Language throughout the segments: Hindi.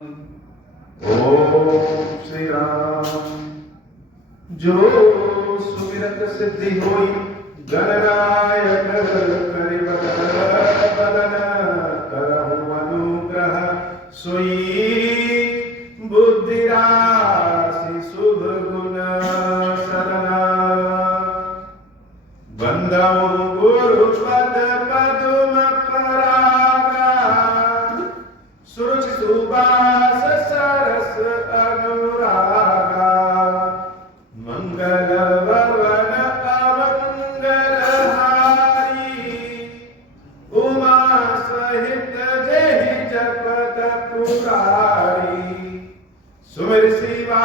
ओम श्री राम। जो सुमिरत सिद्धि होई गणनायक करिबन बदन करहु अनुग्रह सोई बुद्धि राशि शुभ गुण सरना बंदौ गुरु पद पदुम परागा सुरुचि सुबास सरस अनुरागा मंगल भवन अमंगल हारी उमा सहित जहि जपत पुकारी सुमिर शिवा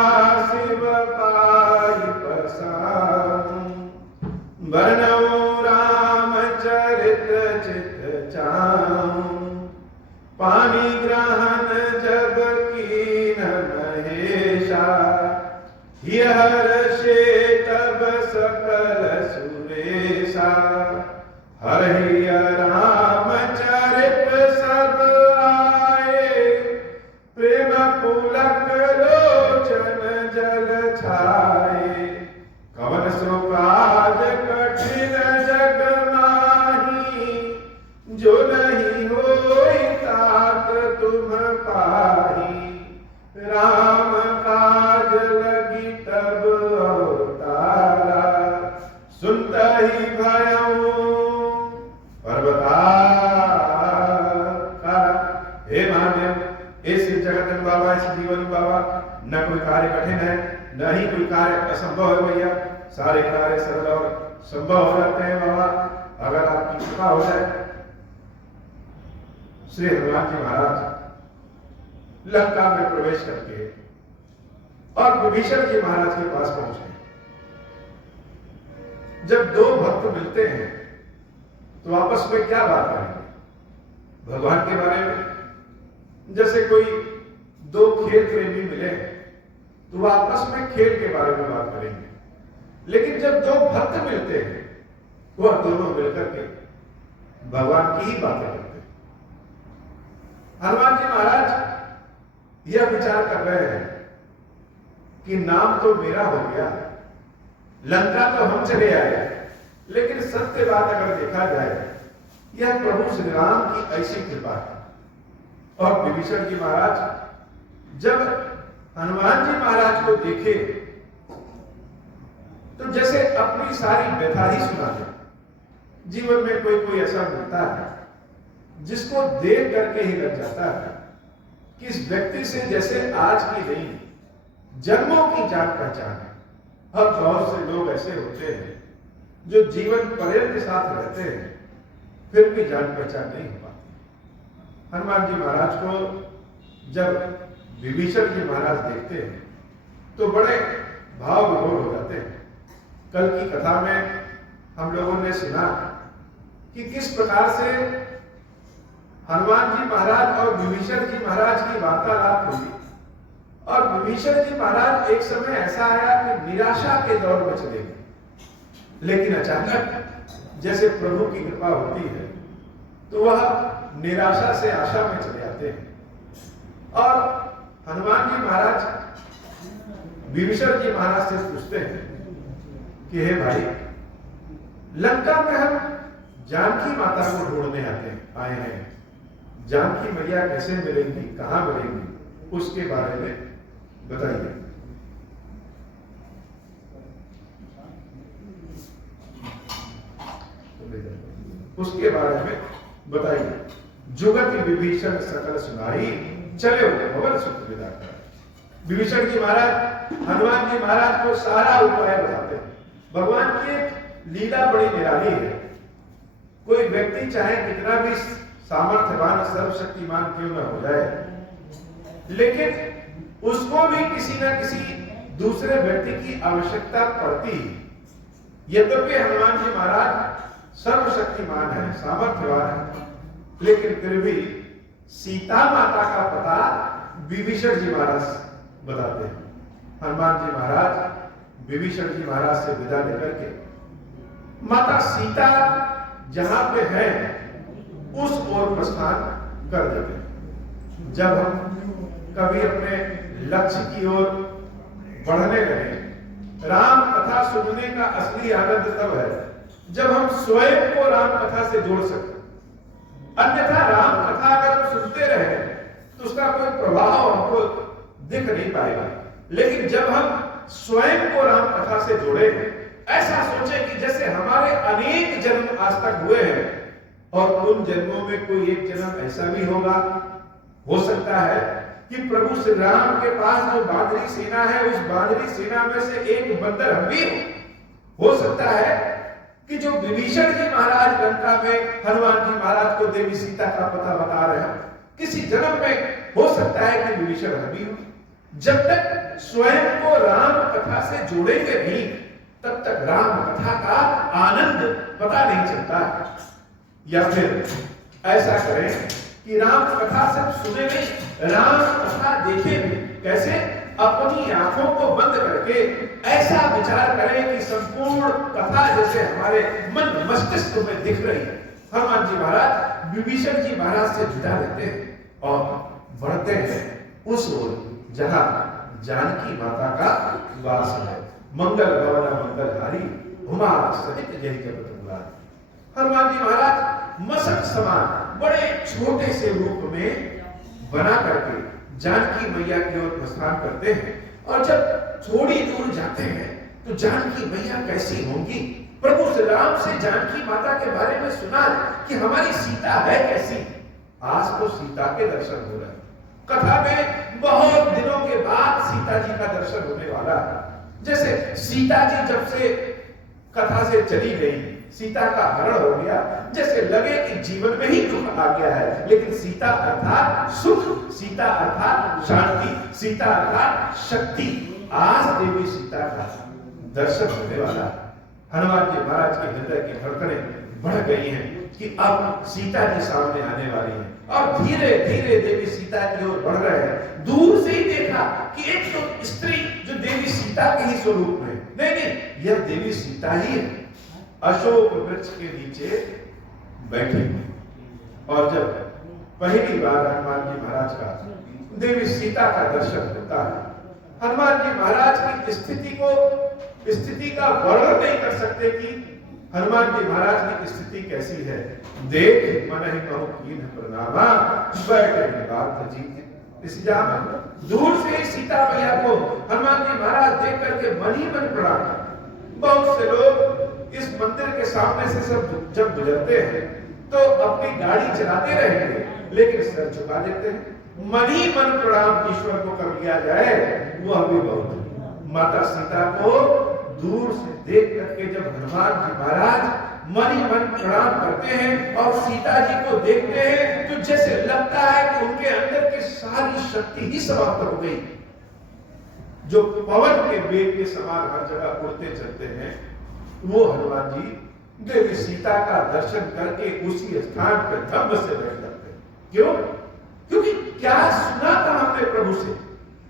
शिव पाई प्रसाद वर्णौ रामचरित चित चाऊं पानी ग्रहण जब कीन महेशा हर्षे तब सकल सुरेशा हरि रामचरित सब आए प्रेम पुलक लोचन जल छाए कवन सो काज कठिन जग माही जो नहीं होई तात तुम पाही राम काज लगी तब अवतारा सुनता ही भयऊ पर्वताकारा। हे महादेव, इस जगत में बाबा, इस जीवन में बाबा न कोई कार्य कठिन है, न ही कोई कार्य असंभव है भैया। सारे कार्य सरल और संभव हो जाते हैं बाबा, अगर आपकी कृपा हो जाए। श्री हनुमान जी महाराज लंका में प्रवेश करके और विभीषण जी महाराज के पास पहुंचे। जब दो भक्त मिलते हैं तो आपस में क्या बात करेंगे? भगवान के बारे में। जैसे कोई दो खेल प्रेमी मिले तो वह आपस में खेल के बारे में बात करेंगे, लेकिन जब दो भक्त मिलते हैं वह दोनों मिलकर के भगवान की ही बातें करते हैं। हनुमान जी महाराज यह विचार कर रहे हैं कि नाम तो मेरा हो गया, लंका तो हम चले आए, लेकिन सत्य बात अगर देखा जाए यह प्रभु श्री राम की ऐसी कृपा है। और विभीषण जी महाराज जब हनुमान जी महाराज को देखे तो जैसे अपनी सारी व्यथा ही सुना दे। जीवन में कोई कोई ऐसा मिलता है जिसको देख करके ही लग जाता है कि इस व्यक्ति से जैसे आज की नहीं जन्मों की जान पहचान है। अब बहुत से लोग ऐसे होते हैं जो जीवन पर्यंत साथ रहते हैं फिर भी जान पहचान नहीं हो पाती। हनुमान जी महाराज को जब विभीषण जी महाराज देखते हैं तो बड़े भाव विभोर हो जाते हैं। कल की कथा में हम लोगों ने सुना कि किस प्रकार से हनुमान जी महाराज और विभीषण जी महाराज की वार्तालाप हुई। और विभीषण जी महाराज एक समय ऐसा आया कि निराशा के दौर में चले गए, लेकिन अचानक जैसे प्रभु की कृपा होती है तो वह निराशा से आशा में चले आते हैं। और हनुमान जी महाराज विभीषण जी महाराज से पूछते हैं कि हे भाई, लंका में हम जानकी माता को ढूंढने आए हैं, जानकी मैया कैसे मिलेंगी, कहां मिलेंगी, उसके बारे में बताइए। उसके बारे में बताइए। जुगति विभीषण सकल सुनाई चले भवन सुख विदा कर। विभीषण जी महाराज हनुमान जी महाराज को सारा उपाय बताते हैं। भगवान की लीला बड़ी निराली है। कोई व्यक्ति चाहे कितना भी सामर्थ्यवान सर्वशक्तिमान क्यों न हो जाए, लेकिन उसको भी किसी न किसी दूसरे व्यक्ति की आवश्यकता पड़ती है। यद्यपि हनुमान जी महाराज सर्वशक्तिमान है, सामर्थ्यवान है, लेकिन फिर भी सीता माता का पता विभीषण जी महाराज बताते हैं। हनुमान जी महाराज विभीषण जी महाराज से विदा लेकर के माता सीता जहां पे है उस ओर प्रस्थान कर देते हैं। जब हम कभी अपने लक्ष्य की ओर बढ़ने लगे। राम कथा सुनने का असली आनंद तब है जब हम स्वयं को राम कथा से जोड़ सकते। अन्यथा राम कथा अगर हम सुनते रहे तो उसका कोई प्रभाव हमको दिख नहीं पाएगा। लेकिन जब हम स्वयं को राम कथा से जोड़े, ऐसा सोचे कि जैसे हमारे अनेक जन्म आज तक हुए हैं और उन जन्मों में कोई एक जन्म ऐसा भी होगा, हो सकता है कि प्रभु श्री राम के पास जो बांदरी सेना है, उस बांदरी सेना में से एक बंदर हम भी हो सकता है कि जो विभीषण जी महाराज लंका में हनुमान जी महाराज को देवी सीता का पता बता रहे हैं, किसी जन्म में हो सकता है कि विभीषण हम भी हो। जब तक स्वयं को राम कथा से जोड़ेंगे नहीं, तब तक राम कथा का आनंद पता नहीं चलता। या फिर ऐसा करें कि राम कथा सिर्फ सुने नहीं, राम कथा देखे भी। कैसे? अपनी आंखों को बंद करके ऐसा विचार करें कि संपूर्ण कथा जैसे हमारे मन मस्तिष्क में दिख रही है। हनुमान जी महाराज विभीषण जी महाराज से जुड़ा रहते हैं और बढ़ते हैं उस ओर जहां जानकी माता का वास है। मंगल भवन मंगलहारी उमा सहित जय जगत गुलारी। हनुमान जी महाराज मसक समान बड़े छोटे से रूप में बना करके जानकी मैया की ओर प्रस्थान करते हैं। और जब थोड़ी दूर जाते हैं तो जानकी मैया कैसी होंगी? प्रभु श्री राम से जानकी माता के बारे में सुना कि हमारी सीता है कैसी। आज तो सीता के दर्शन हो रहे हैं। कथा में बहुत दिनों के बाद सीता जी का दर्शन होने वाला है। जैसे सीता जी जब से कथा से चली गई, सीता का हरण हो गया, जैसे लगे कि जीवन में ही दुख आ गया है। लेकिन सीता अर्थात सुख, सीता अर्थात शांति, सीता अर्थात शक्ति। आज देवी सीता का दर्शन होने वाला है। हनुमान जी महाराज के हृदय की धड़कनें बढ़ गई हैं कि अब सीता जी सामने आने वाली हैं। और धीरे धीरे देवी सीता की ओर बढ़ रहे हैं। दूर से ही देखा कि एक तो स्त्री जो देवी सीता के ही स्वरूप में, नहीं, यह देवी सीता ही है। अशोक वृक्ष के नीचे बैठी और जब पहली बार हनुमान जी महाराज का देवी सीता का दर्शन होता है, हनुमान जी महाराज की स्थिति का वर्णन नहीं कर सकते कि हनुमान जी महाराज की स्थिति कैसी है। देख मन ही कहूं कीन प्रणामा, बैठे बात जी। दूर से ही सीता मैया को हनुमान जी महाराज देख करके मन ही मन प्रणाम। बहुत से लोग इस मंदिर के सामने से सब जब गुजरते हैं तो अपनी गाड़ी चलाते रहेंगे, लेकिन सर झुका देते हैं। मन ही मन प्रणाम ईश्वर को कर लिया जाए, वह भी बहुत। माता सीता को दूर से देख करके जब हनुमान जी महाराज मन ही मन प्रणाम करते हैं और सीता जी को देखते हैं तो जैसे लगता है कि उनके अंदर की सारी शक्ति ही समाप्त हो गई। जो पवन के वेग के समान हर जगह उड़ते चलते हैं, वो हनुमान जी देवी सीता का दर्शन करके उसी स्थान पर धम्म से बैठ जाते हैं। क्यों? क्योंकि क्या सुना था हमने प्रभु से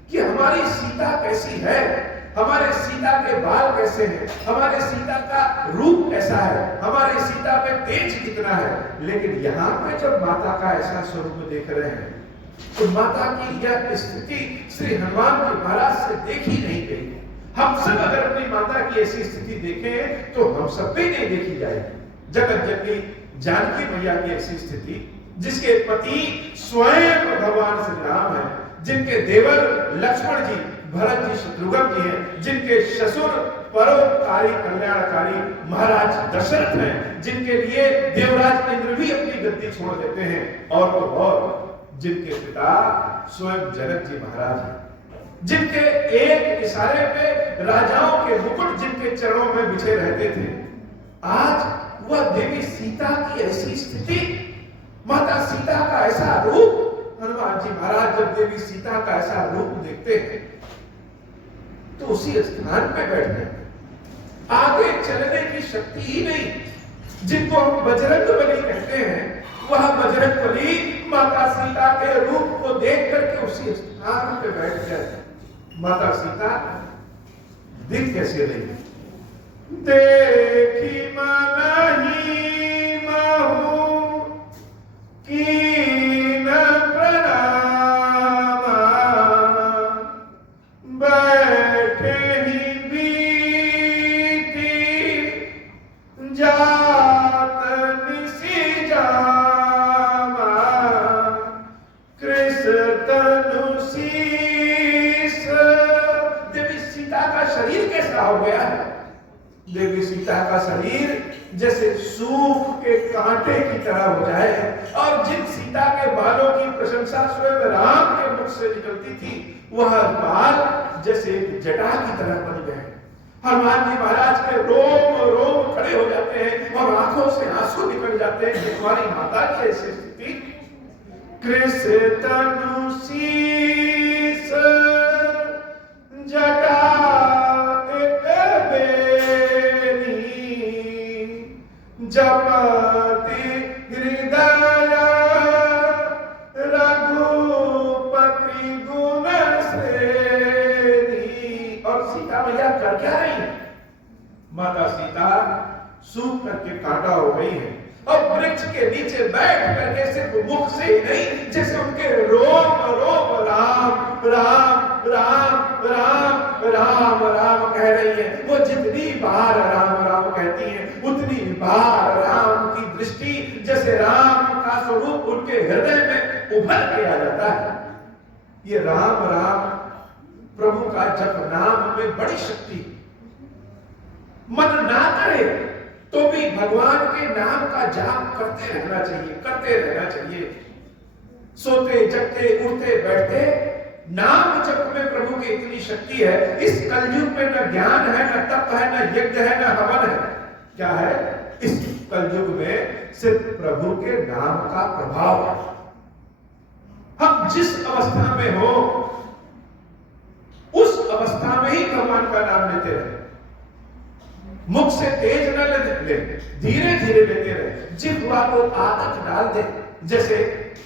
कि हमारी सीता कैसी है, हमारे सीता के बाल कैसे हैं, हमारे सीता का रूप कैसा है, हमारे सीता पे तेज कितना है। लेकिन यहाँ पे जब माता का ऐसा स्वरूप देख रहे हैं तो माता की यह स्थिति श्री हनुमान जी महाराज से देखी नहीं गई। हम सब अगर अपनी माता की ऐसी स्थिति देखें तो हम सब भी नहीं देखी जाएगी। जगत जननी जानकी मैया की ऐसी स्थिति, जिसके पति स्वयं भगवान श्री राम है, जिनके देवर लक्ष्मण जी, भरत जी, शत्रुघ्न जी हैं, जिनके ससुर परोपकारी कल्याणकारी महाराज दशरथ हैं, जिनके लिए देवराज इंद्र भी अपनी गद्दी छोड़ देते हैं, और तो और जिनके पिता स्वयं जनक जी महाराज हैं, जिनके एक इशारे पे राजाओं के मुकुट जिनके चरणों में बिछे रहते थे। आज वह देवी सीता की ऐसी स्थिति, माता सीता का ऐसा रूप, हनुमान जी महाराज जब देवी सीता का ऐसा रूप देखते हैं तो उसी स्थान पे बैठने आगे चलने की शक्ति ही नहीं। जिनको हम बजरंग बली कहते हैं, वह बजरंग बली माता सीता के रूप को देख करके उसी स्थान पे बैठ गए। माता सीता दिख कैसे रही? देखी मनहि महु कीन प्रणामा, शरीर कैसा हो गया है? देवी सीता का शरीर जैसे सूख के कांटे की तरह हो जाए। और जिन सीता के बालों की प्रशंसा स्वयं राम के मुख से निकलती थी, वह बाल जैसे जटा की तरह बन गए। हनुमान जी महाराज के रोम रोम खड़े हो जाते हैं और आंखों से आंसू निकल जाते हैं कि हमारी माता की ऐसी स्थिति। कृष्ण तनु शीस जटा जपति हृदय रघुपति गुण श्रेणी। और सीता मैया कर क्या रही? माता सीता सूख करके कांटा हो गई है और वृक्ष के नीचे बैठ करके सिर्फ मुख से ही नहीं, जैसे उनके रोम रोम राम राम राम राम राम राम कह रही है। वो जितनी बार राम राम कहती है, उतनी बार राम की दृष्टि, जैसे राम का स्वरूप उनके हृदय में उभर के आ जाता है। ये राम राम प्रभु का जप नाम में बड़ी शक्ति। मन ना करे तो भी भगवान के नाम का जाप करते रहना चाहिए, करते रहना चाहिए। सोते जगते उठते बैठते नाम जप में प्रभु की इतनी शक्ति है। इस कलयुग में न ज्ञान है, न तप है, न यज्ञ है, न हवन है। क्या है? इस कलयुग में सिर्फ प्रभु के नाम का प्रभाव। हम जिस अवस्था में हो, उस अवस्था में ही भगवान का नाम लेते रहे। मुख से तेज न ले, धीरे धीरे लेते रहे। जिह्वा को आदत डाल दे, जैसे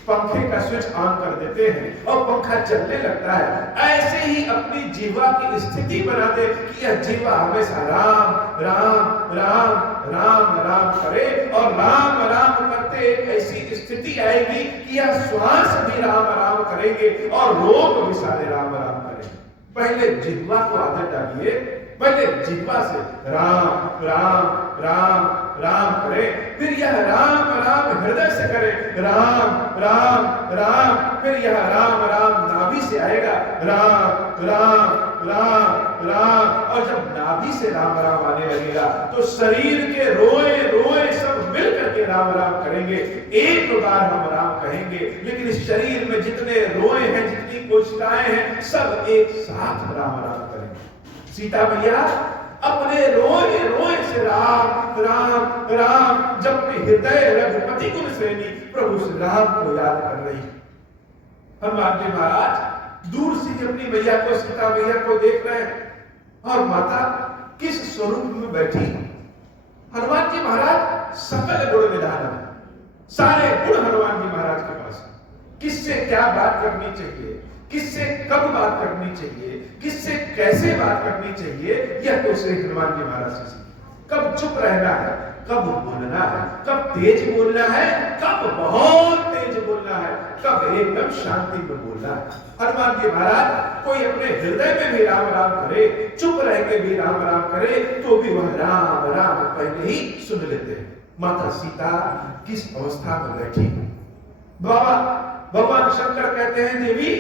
पंखे का स्विच ऑन कर देते हैं और पंखा चलने लगता है, ऐसे ही अपनी जिह्वा की स्थिति बना दे कि यह जिह्वा हमेशा राम राम राम राम राम करे। और राम राम करते एक ऐसी स्थिति आएगी कि यह श्वास भी राम राम करेंगे और रोग भी सारे राम राम करेंगे। पहले जिह्वा को आदत डालिए, पहले जिह्वा से राम राम राम राम करे, फिर यह राम राम हृदय से करे, राम राम राम, फिर यह राम राम नाभि से आएगा, राम राम राम राम। और जब नाभि से राम राम आने लगेगा तो शरीर के रोए रोए सब मिल करके राम राम करेंगे। एक बार हम राम कहेंगे, लेकिन इस शरीर में जितने रोए हैं, जितनी कोशिकाएं हैं, सब एक साथ राम राम करेंगे। सीता मैया अपने रोए रोए से राम राम राम जब अपने हृदय रघुपति गुण श्रेणी प्रभु श्री राम को याद कर रही। हनुमान जी महाराज दूर से अपनी मैया को, सीता मैया को देख रहे हैं और माता किस स्वरूप में बैठी। हनुमान जी महाराज सकल गुण निधान है, सारे गुण हनुमान जी महाराज के पास। किससे क्या बात करनी चाहिए, किससे कब बात करनी चाहिए, किससे कैसे बात करनी चाहिए, यह तो श्री हनुमान जी महाराज से सीखिए। कब चुप रहना है, कब बोलना है, कब तेज बोलना है, कब बहुत तेज बोलना है, कब एकदम शांति में बोलना है। हनुमान जी महाराज कोई अपने हृदय में भी राम राम करे, चुप रह के भी राम राम करे, तो भी वह राम राम पहले ही सुन लेते हैं। माता सीता किस अवस्था में बैठी। बाबा भगवान शंकर कहते हैं, देवी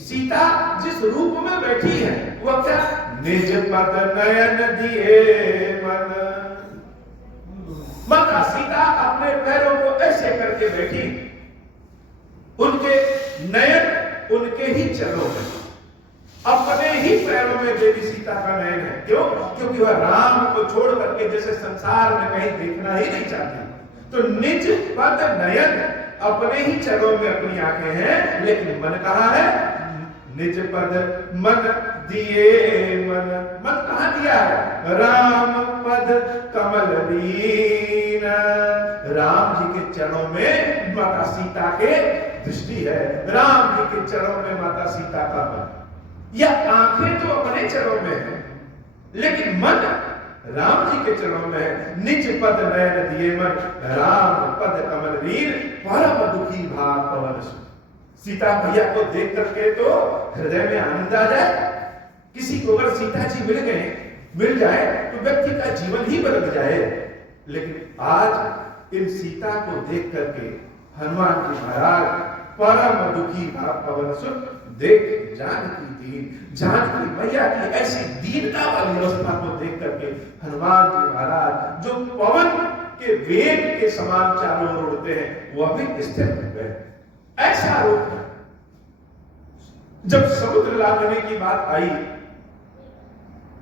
सीता जिस रूप में बैठी है वह क्या? निज पद नयन दिए मन। माता सीता अपने पैरों को ऐसे करके बैठी, उनके नयन उनके ही चरणों में, अपने ही पैरों में देवी सीता का नयन है। क्यों? क्योंकि वह राम को छोड़ करके जैसे संसार में कहीं देखना ही नहीं चाहती। तो निज पद नयन, अपने ही चरणों में अपनी आंखें हैं, लेकिन मन कहाँ है? निज पद मन दिए मन। मन कहाँ दिया है? राम पद कमल दीन। राम जी के चरणों में माता सीता के दृष्टि है, राम जी के चरणों में माता सीता का मन। यह आंखें तो अपने चरणों में है, लेकिन मन राम जी के चरणों में है। निज पद नयन दिए मन, राम पद कमल दीन, परम दुखी भाव पवन सुख। सीता मैया को देख करके तो हृदय में आनंद आ जाए। किसी को अगर सीता जी मिल जाए तो व्यक्ति का जीवन ही बदल जाए। लेकिन आज इन सीता को देख करके हनुमान जी महाराज परम दुखी भाव पवन सुख देख जानकी दीन। जानकी मैया की ऐसी दीनता वाली अवस्था को देख करके हनुमान जी महाराज जो पवन के वेग के समान चारों ओर उड़ते हैं वह भी स्थिर हो गए। ऐसा रूप है। जब समुद्र लांघने की बात आई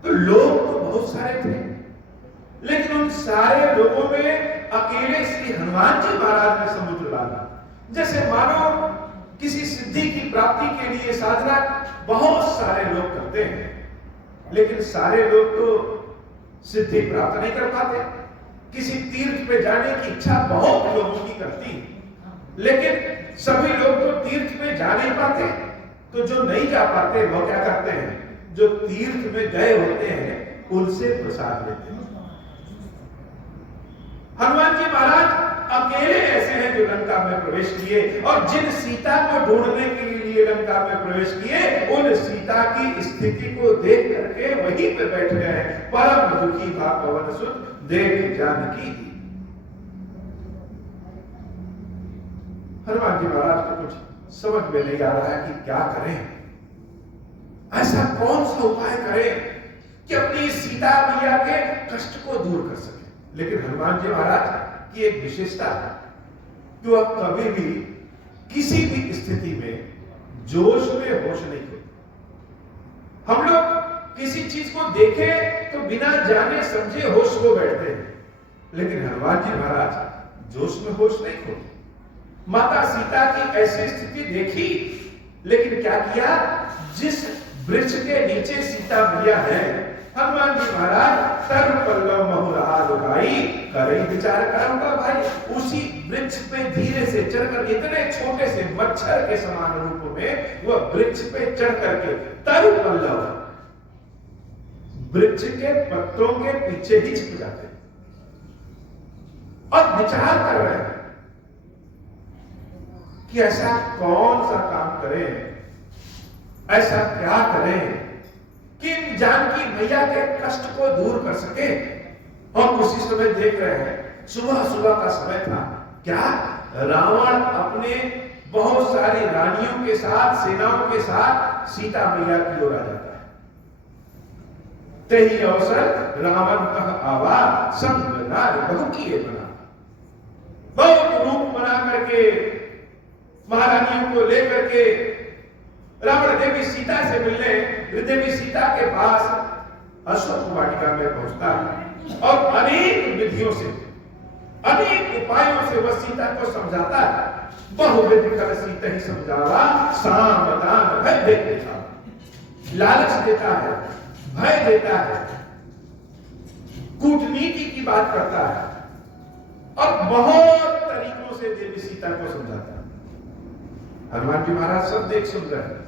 तो लोग तो बहुत सारे थे, लेकिन उन सारे लोगों में अकेले श्री हनुमान जी महाराज ने समुद्र लांघा। जैसे मानो किसी सिद्धि की प्राप्ति के लिए साधना बहुत सारे लोग करते हैं, लेकिन सारे लोग तो सिद्धि प्राप्त नहीं कर पाते। किसी तीर्थ पे जाने की इच्छा बहुत लोगों की करती है, लेकिन सभी लोग तो तीर्थ पे जा नहीं पाते। तो जो नहीं जा पाते वो क्या करते हैं, जो तीर्थ में गए होते हैं उनसे प्रसाद लेते हैं। हनुमान जी महाराज अकेले ऐसे हैं जो लंका में प्रवेश किए, और जिन सीता को ढूंढने के लिए लंका में प्रवेश किए उन सीता की स्थिति को देख करके वहीं पे बैठ गए। परम दुखी था पवन सुत देख जानकी दी। हनुमान जी महाराज को कुछ समझ में नहीं आ रहा है कि क्या करें, ऐसा कौन सा उपाय करें कि अपनी सीता मैया के कष्ट को दूर कर सके। लेकिन हनुमान जी महाराज की एक विशेषता है कि वह कभी भी किसी भी स्थिति में जोश में होश नहीं खोते। हम लोग किसी चीज को देखें तो बिना जाने समझे होश खो बैठते हैं, लेकिन हनुमान जी महाराज जोश में होश नहीं खोते। माता सीता की ऐसी स्थिति देखी, लेकिन क्या किया, जिस वृक्ष के नीचे सीता मैया है हनुमान जी महाराज तर पल्लव महुरहा लुकाई करे विचार करम का भाई, उसी वृक्ष पे धीरे से चढ़कर इतने छोटे से मच्छर के समान रूप में वह वृक्ष पे चढ़ करके तर पल्लव वृक्ष के पत्तों के पीछे ही छिप जाते और विचार कर रहे हैं कि ऐसा कौन सा काम करें, ऐसा क्या करें कि जानकी मैया के कष्ट को दूर कर सके। और उसी समय देख रहे हैं सुबह सुबह का समय था। क्या रावण अपने बहुत सारी रानियों के साथ, सेनाओं के साथ सीता मैया की ओर आ जाता है। तेही अवसर रावण कह आवा संग नार बहु किए बना, बहुत रूप बना करके महारानियों को लेकर के रावण देवी सीता से मिलने देवी सीता के पास अशोक वाटिका में पहुंचता है और अनेक विधियों से, अनेक उपायों से वह सीता को समझाता है। बहुविध कर सीता ही समझावा, साम दान भय देता, लालच देता है, भय देता है, कूटनीति की बात करता है और बहुत तरीकों से देवी सीता को समझाता है। हनुमान जी महाराज सब देख सुन रहे हैं,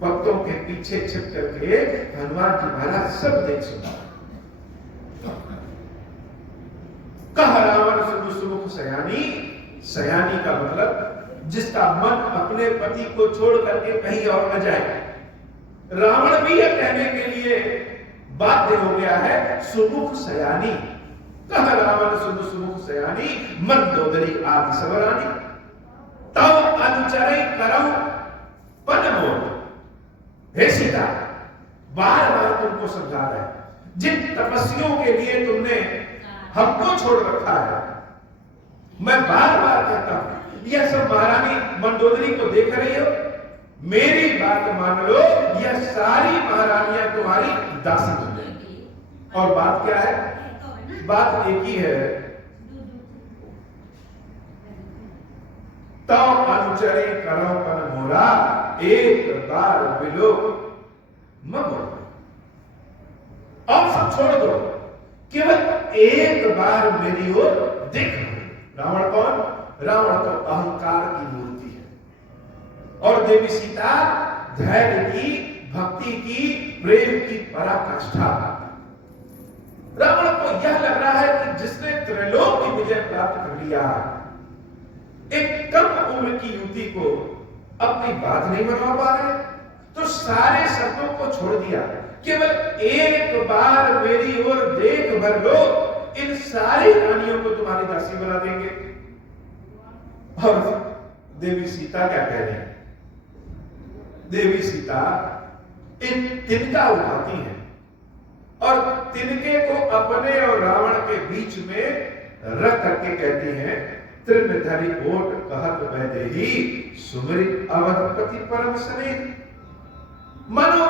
भक्तों के पीछे छिप करके हनुमान जी महाराज सब देख सुन रहे हैं। कह रावण सुनु सुमुख सयानी, सयानी का मतलब जिसका मन अपने पति को छोड़ करके कहीं और न जाए। रावण भी यह कहने के लिए बाध्य हो गया है सुमुख सयानी। कह रावण सुनु सुमुख सयानी, मंदोदरी आदि सबरानी, तब अनुचरे करऊ पन मोह। हे सीता, बार बार तुमको समझा रहे हैं, जिन तपस्वियों के लिए तुमने हमको छोड़ रखा है, मैं बार बार कहता हूं, यह सब महारानी मंदोदरी को देख रही हो, मेरी बात मान लो, यह सारी महारानियां तुम्हारी दासी बन जाएंगी। और बात क्या है? बात एक ही है, तो अनुचरे करो पन मोरा, एक बार बिलो ममो। अब सब छोड़ दो, केवल एक बार मेरी ओर देखो। रावण कौन? रावण तो अहंकार की मूर्ति है और देवी सीता धैर्य की, भक्ति की, प्रेम की पराकाष्ठा। रावण को यह लग रहा है कि जिसने त्रैलोक की विजय प्राप्त कर लिया, एक कम उम्र की युवती को अपनी बात नहीं मनवा पा रहे, तो सारे शब्दों को छोड़ दिया, केवल एक बार मेरी ओर देख भर लो, इन सारी रानियों को तुम्हारी दासी बना देंगे। और देवी सीता क्या कह रही है? देवी सीता एक तिनका उठाती है और तिनके को अपने और रावण के बीच में रख करके कहती हैं, त्रिनेधरि ओट कहत वैदेही सुमरि अवधपति परम स्नेह। मानो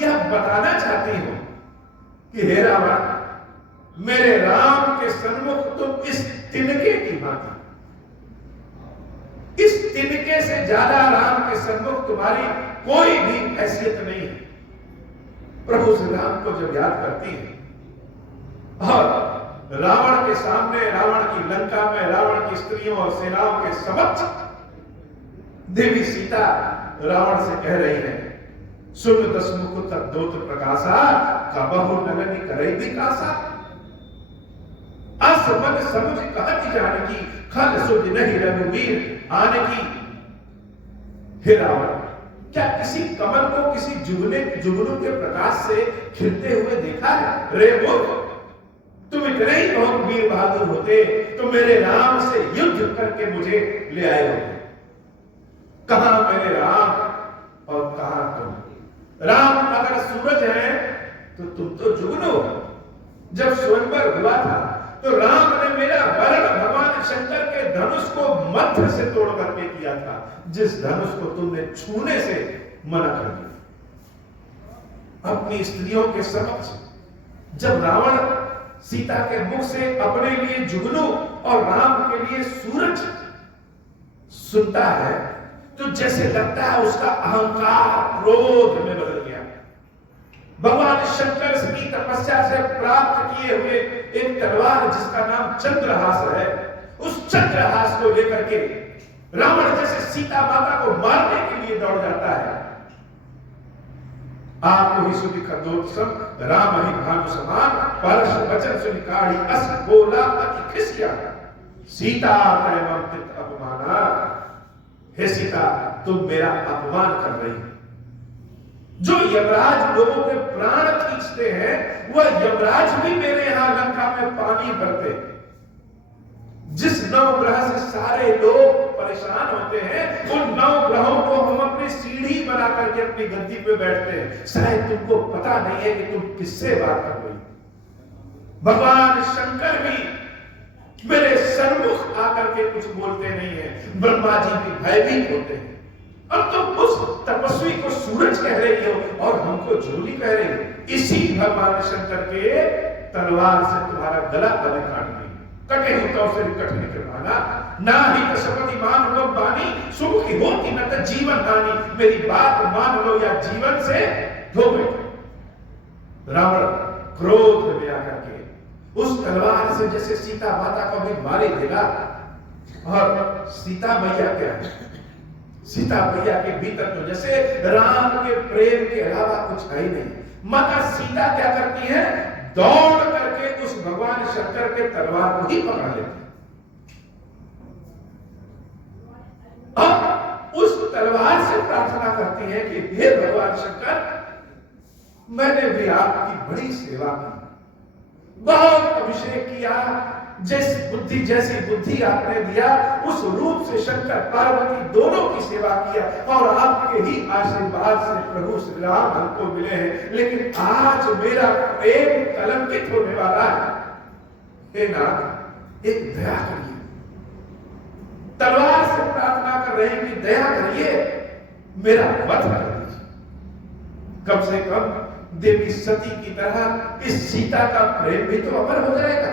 यह बताना चाहती हूं कि हे रावण, मेरे राम के सन्मुख तुम इस तिनके की भांति, इस तिनके से ज्यादा राम के सन्मुख तुम्हारी कोई भी हैसियत नहीं है। प्रभु श्री राम को जब याद करती है और रावण के सामने, रावण की लंका में, रावण की स्त्रियों और सेनाओं के समक्ष देवी सीता रावण से कह रही है, सुन दसमुख तद्दोत प्रकाशा कबहु नगनी करे विकासा। असमन समझ कहती जानकी खल सुध नहीं रघुवीर आने की। हे रावण, क्या किसी कमल को किसी जुगनू के प्रकाश से खिलते हुए देखा है? रे मूर्ख, तुम इतने ही बहुत वीर बहादुर होते तो मेरे राम से युद्ध करके मुझे ले आए होते। कहां मेरे राम और कहां तुम? राम अगर सूरज है तो तुम तो जुगनू हो। जब स्वयंवर हुआ था तो राम ने मेरा वर्ण भगवान शंकर के धनुष को मध्य से तोड़ करके किया था, जिस धनुष को तुमने छूने से मना कर दिया। अपनी स्त्रियों के समक्ष जब रावण सीता के मुख से अपने लिए जुगनू और राम के लिए सूरज सुनता है तो जैसे लगता है उसका अहंकार क्रोध में बदल गया। भगवान शंकर की तपस्या से प्राप्त किए हुए एक तलवार जिसका नाम चंद्रहास है, उस चंद्रहास को लेकर के रावण जैसे सीता माता को मारने के लिए दौड़ जाता है। आपको ही सुनि खदोत्सव राम ही भानु समान, परश वचन सुनि काढ़ी अस बोला अति खिसिया, सीता प्रेम कृत अपमाना। हे सीता, तुम मेरा अपमान कर रही हो। जो यमराज लोगों के प्राण खींचते हैं वह यमराज भी मेरे यहां लंका में पानी भरते हैं। जिस नवग्रह से सारे लोग परेशान होते हैं उन नवग्रहों को हम अपनी सीढ़ी बना करके अपनी गद्दी पे बैठते हैं। शायद तुमको पता नहीं है कि तुम किससे बात कर रही हो। भगवान शंकर भी मेरे सन्मुख आकर के कुछ बोलते नहीं है, ब्रह्मा जी भी भयभीत होते हैं। अब तुम उस तपस्वी को सूरज कह रही हो और हमको जुगनी कह रही हो। इसी भगवान शंकर के तलवार से तुम्हारा गला कभी काट नहीं, कटे होता उसे कटने के माना ना ही कसपति मान लो बानी, सुख की होती न तो जीवन हानि। मेरी बात मान लो या जीवन से धो बैठो। रावण क्रोध में आकर के उस तलवार से जैसे सीता माता को भी मारे देगा। और सीता मैया क्या है? सीता मैया के भीतर तो जैसे राम के प्रेम के अलावा कुछ है ही नहीं। माता सीता क्या करती है? दौड़ करके उस भगवान शंकर के तलवार को ही पकड़ लेती है। अब उस तलवार से प्रार्थना करती है कि हे भगवान शंकर, मैंने भी आपकी बड़ी सेवा की, बहुत अभिषेक किया, जैसी बुद्धि आपने दिया उस रूप से शंकर पार्वती दोनों की सेवा किया और आपके ही आशीर्वाद से प्रभु श्री राम हमको मिले हैं। लेकिन आज मेरा प्रेम कलंकित होने वाला है। हे नाथ, एक दया करिए। तलवार से प्रार्थना कर रहे हैं कि दया करिए, मेरा वध कर दीजिए। कम से कम देवी सती की तरह इस सीता का प्रेम भी तो अमर हो जाएगा।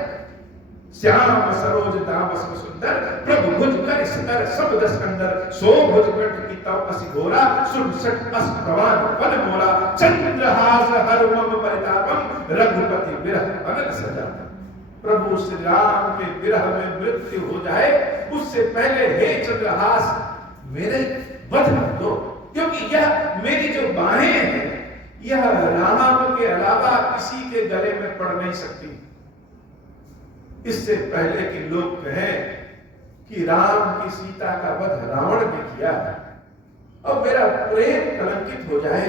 श्याम सरोज दाम सम सुंदर, प्रभु भुज कर स्तर सब दस कंदर, सो भुज कंठ की तव असि घोरा, सुरसठ अस प्रवान पन मोरा, चंद्रहास हर मम परितापम, रघुपति विरह अनल सजाता। प्रभु श्री राम के विरह में मृत्यु हो जाए उससे पहले हे चंद्रहास मेरे वध कर दो, क्योंकि यह मेरी जो बाहें हैं यह राम के अलावा किसी के गले में पड़ नहीं सकती। इससे पहले कि लोग कहें कि राम की सीता का वध रावण ने किया है और मेरा प्रेम कलंकित हो जाए,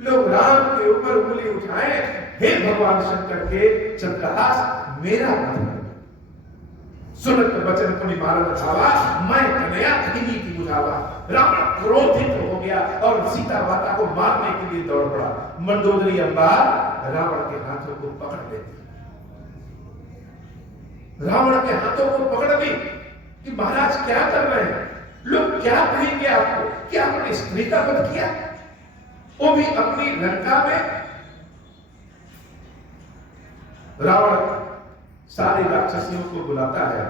लोग राम के ऊपर उंगली उठाएं, हे भगवान शंकर के चंद्रहास मेरा वध कर दो। सुनत बचन पुनि मारन धावा, मैं कन्हैया कहीं की बुझावा। रावण क्रोधित हो गया और सीता माता को मारने के लिए दौड़ पड़ा। मंदोदरी अम्बा रावण के हाथों को पकड़ लेती, रावण के हाथों को पकड़ ली कि महाराज क्या कर रहे हैं, लोग क्या कहेंगे आपको, क्या आपने स्त्री का वध किया, वो भी अपनी लंका में। रावण सारी राक्षसियों को बुलाता है,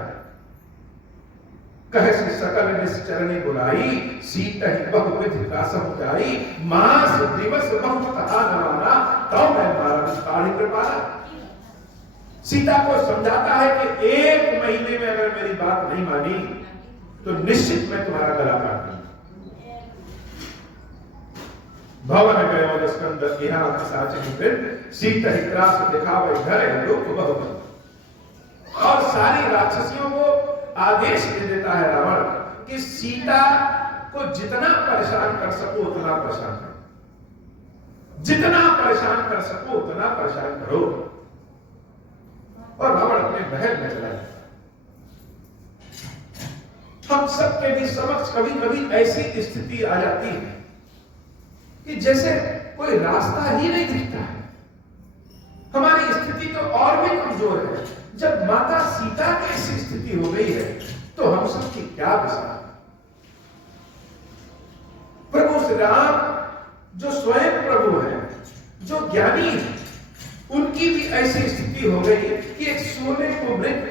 कहे से सकल निश्चरणी बुलाई, सीता ही बहुविध का समुदाई, मास दिवस बहुत कहा नवाना, तो मैं मारा विस्तारी कृपाला। सीता को समझाता है कि 1 महीने में अगर मेरी बात नहीं मानी तो निश्चित मैं तुम्हारा गला काट दूंगा। भवन गयो स्कंद यहाँ साचि वृंद, सीता ही त्रास दिखावे घर लोक बहु। और सारी राक्षसियों को आदेश दे देता है रावण कि सीता को जितना परेशान कर सको उतना परेशान करो, जितना परेशान कर सको उतना परेशान करो। और रावण अपने महल में चला जाता है। हम सबके भी समक्ष कभी कभी ऐसी स्थिति आ जाती है कि जैसे कोई रास्ता ही नहीं दिखता है। हमारी स्थिति तो और भी कमजोर है। जब माता सीता की ऐसी स्थिति हो गई है तो हम सबकी क्या दशा। प्रभु श्री राम जो स्वयं प्रभु है, जो ज्ञानी है, उनकी भी ऐसी स्थिति हो गई कि एक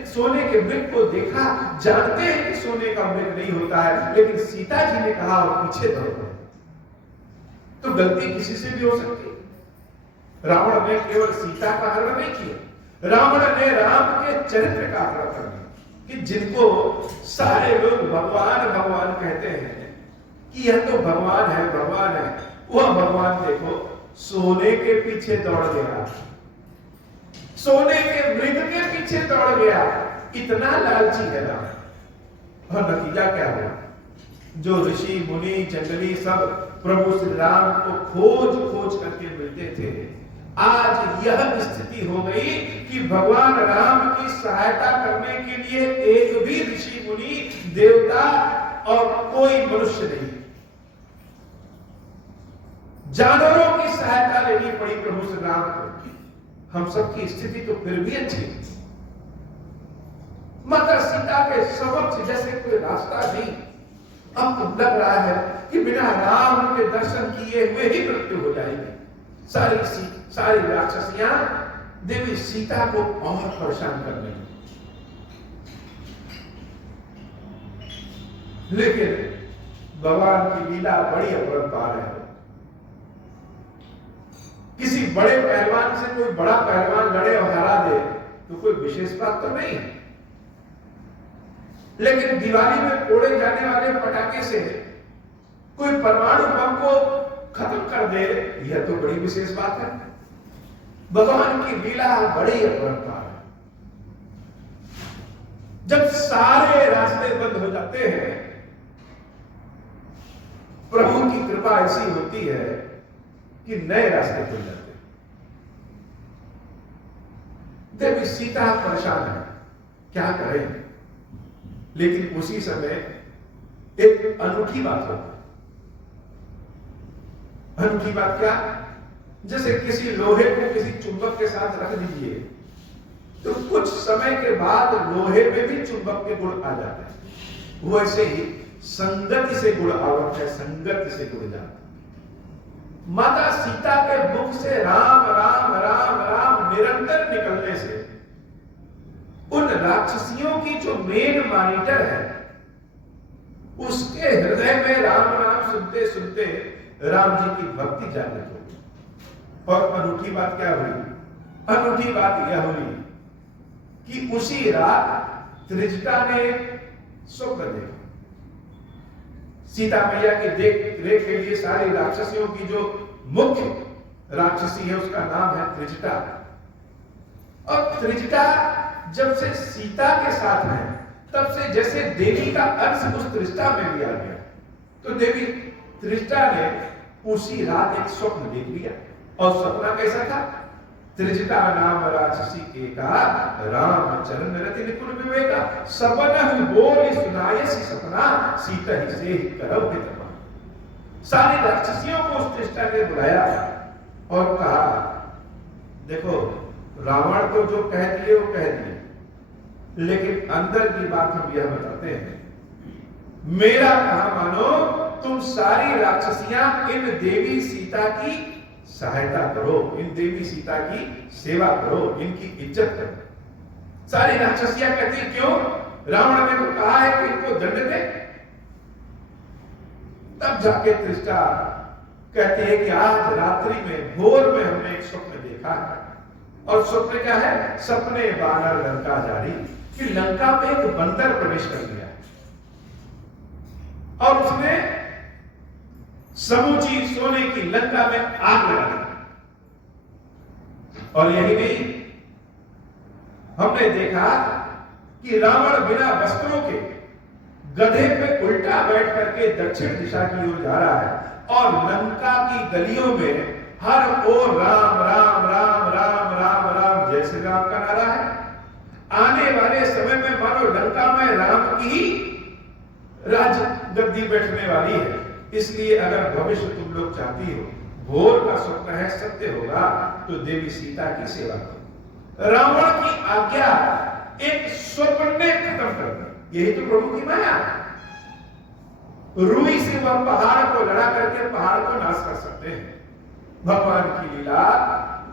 सोने के मृग को देखा, जानते हैं कि सोने का मृग नहीं होता है, लेकिन सीता जी ने कहा और पीछे दौड़ गए। तो गलती किसी से भी हो सकती है। रावण ने केवल सीता का हरण नहीं किया, रावण ने राम के चरित्र का हरण कर दिया कि जिनको सारे लोग भगवान भगवान कहते हैं कि यह तो भगवान है भगवान है, वह भगवान देखो सोने के पीछे दौड़ गया, सोने के मृग के पीछे दौड़ गया। इतना लालची है राम। और नतीजा क्या हुआ, जो ऋषि मुनि जंगली सब प्रभु श्री राम को खोज खोज करके मिलते थे, आज यह स्थिति हो गई कि भगवान राम की सहायता करने के लिए एक भी ऋषि मुनि देवता और कोई मनुष्य नहीं, जानवरों की सहायता लेनी पड़ी प्रभु श्री राम को। हम सबकी स्थिति तो फिर भी अच्छी, माता सीता के समक्ष जैसे कोई रास्ता नहीं। अब तो लग रहा है कि बिना राम के दर्शन किए हुए ही मृत्यु हो जाएगी। सारी राक्षसियां देवी सीता को और परेशान करने लगी। लेकिन भगवान की लीला बड़ी अपरंपार है। किसी बड़े पहलवान से कोई बड़ा पहलवान लड़े और हरा दे तो कोई विशेष बात तो नहीं है, लेकिन दिवाली में फोड़े जाने वाले पटाखे से कोई परमाणु बम को खत्म कर दे, यह तो बड़ी विशेष बात है। भगवान की लीला बड़ी अपरंपार है। जब सारे रास्ते बंद हो जाते हैं, प्रभु की कृपा ऐसी होती है कि नए रास्ते खुल जाते हैं। देवी सीता परेशान है, क्या करें, लेकिन उसी समय एक अनूठी बात होती है। अनूठी बात क्या, जैसे किसी लोहे को किसी चुंबक के साथ रख दीजिए तो कुछ समय के बाद लोहे में भी चुंबक के गुण आ जाते हैं। वो ऐसे ही संगति से गुण आवत है, संगति से गुण जाता है। माता सीता के मुख से राम राम राम राम निरंतर निकलने से उन राक्षसियों की जो मेन मॉनिटर है उसके हृदय में राम राम सुनते सुनते राम जी की भक्ति जागृत हो गई। और अनूठी बात क्या हुई, अनूठी बात यह हुई कि उसी रात त्रिजटा ने स्वप्न देखा। सीता मैया की देख रेख के लिए सारी राक्षसियों की जो मुख्य राक्षसी है उसका नाम है त्रिजटा। और त्रिजटा जब से सीता के साथ है तब से जैसे देवी का अंश उस त्रिजटा में भी आ गया। तो देवी त्रिजटा ने उसी रात एक स्वप्न देख लिया। और सपना कैसा था, त्रिजटा नाम राक्षसी एका, राम चरण रति निपुण विवेका, सपन बोल सुनायसी सपना, सीता ही से ही करव हितमा। सारी राक्षसियों को उस त्रिजटा ने बुलाया और कहा, देखो रावण को जो कह दिए वो कह दिए, लेकिन अंदर की बात हम यह बताते हैं, मेरा कहा मानो, तुम सारी राक्षसियां इन देवी सीता की सहायता करो, इन देवी सीता की सेवा करो, इनकी इज्जत करो। सारी राक्षसियां कहती क्यों? रावण ने तो कहा है कि इनको दंड दे। तब जाके त्रिष्टा कहती है कि आज रात्रि में भोर में हमने एक स्वप्न देखा है, और स्वप्न क्या है? सपने बानर लंका जारी, कि लंका में एक बंदर प्रवेश कर गया और उसने समूची सोने की लंका में आग लगा दी। और यही नहीं, हमने देखा कि रावण बिना वस्त्रों के गधे पे उल्टा बैठ करके दक्षिण दिशा की ओर जा रहा है, और लंका की गलियों में हर ओर राम राम राम राम राम राम जय श्री राम का नारा है। आने वाले समय में मानो लंका में राम की राज गद्दी बैठने वाली है। इसलिए अगर भविष्य तुम लोग चाहती हो, भोर का स्वप्न है सत्य होगा, तो देवी सीता की सेवा करो। रावण की आज्ञा एक स्वप्न ने खत्म कर दी। यही तो प्रभु की माया। रूई से वह पहाड़ को लड़ा करके पहाड़ को नाश कर सकते हैं। भगवान की लीला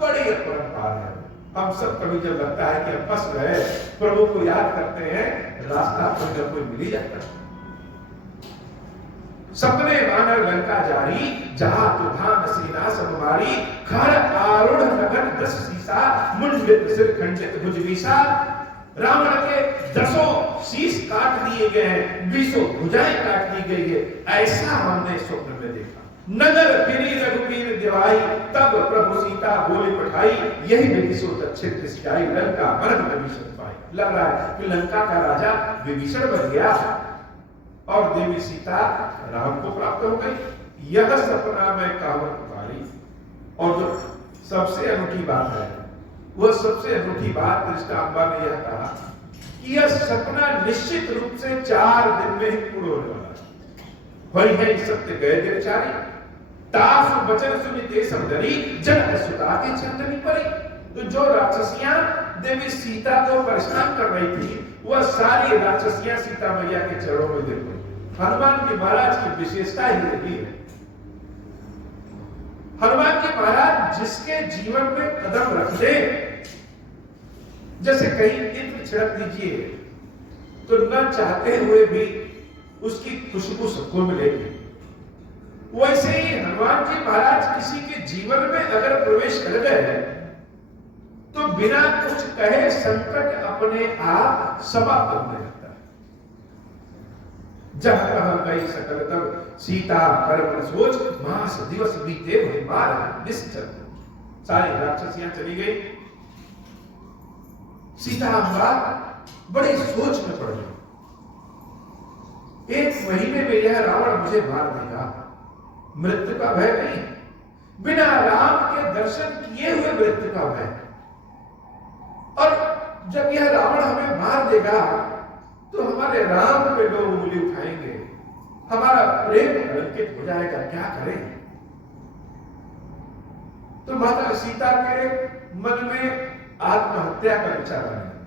बड़ी अपरंपार है। हम सब कभी जब लगता है कि हम फंस गए, प्रभु को याद करते हैं, रास्ता कोई ना कोई मिल ही जाता है। सपने बानर लंका जारी, जहां तुफान सीना सब मारी, खर आरूढ़ लगन 10 सीसा, मुंडित सिर खंडित भुज विसा। रावण के 10 शीश काट दिए गए हैं, 20 भुजाएं काट दी गई है। ऐसा हमने स्वप्न में देखा। नगर फिरी रघुवीर दिवाई, तब प्रभु सीता बोले पठाई, यही विधि सो दक्षिण दिशाई, लंका मर्द विभीषण पाई। लग रहा है कि लंका का राजा विभीषण बन गया और देवी सीता राम को प्राप्त हो गई। यह सपना में कावन उतारी। और जो सबसे अनूठी बात है, वह सबसे अनूठी बात त्रिष्टांबा ने यह कहा कि यह सपना निश्चित रूप से 4 दिन में ही पूर्ण होने वाला है। वही है सत्य गए दिनचारी, तास वचन सुनिते समदरी, जन सुता के चंदनी परी। तो जो राक्षसियां देवी सीता को परेशान कर रही थी, वह सारी राक्षसियां सीता मैया के चरणों में गिर पड़ी। हनुमान जी महाराज की विशेषता ही यही है। हनुमान जी महाराज जिसके जीवन में कदम रख दे, जैसे कहीं इत्र छिड़क दीजिए तो न चाहते हुए भी उसकी खुशबू सबको मिलेगी। वैसे ही हनुमान जी महाराज किसी के जीवन में अगर प्रवेश कर गए तो बिना कुछ कहे संकट अपने आप समाप्त होने लगता है। जब कहा गई सकल तब सीता कर्म सोच, मास दिवस बीते वही मार निश्चल। सारी राक्षसियां चली गई, सीता अम्बा बड़ी सोच में पड़ गई। 1 महीने में यह रावण मुझे मार देगा, मृत्यु का भय नहीं, बिना राम के दर्शन किए हुए मृत्यु का भय। और जब यह रावण हमें मार देगा तो हमारे राम पे लोग उंगली उठाएंगे, हमारा प्रेम कलंकित हो जाएगा, क्या करें? तो माता सीता के मन में आत्महत्या का विचार आने लगा।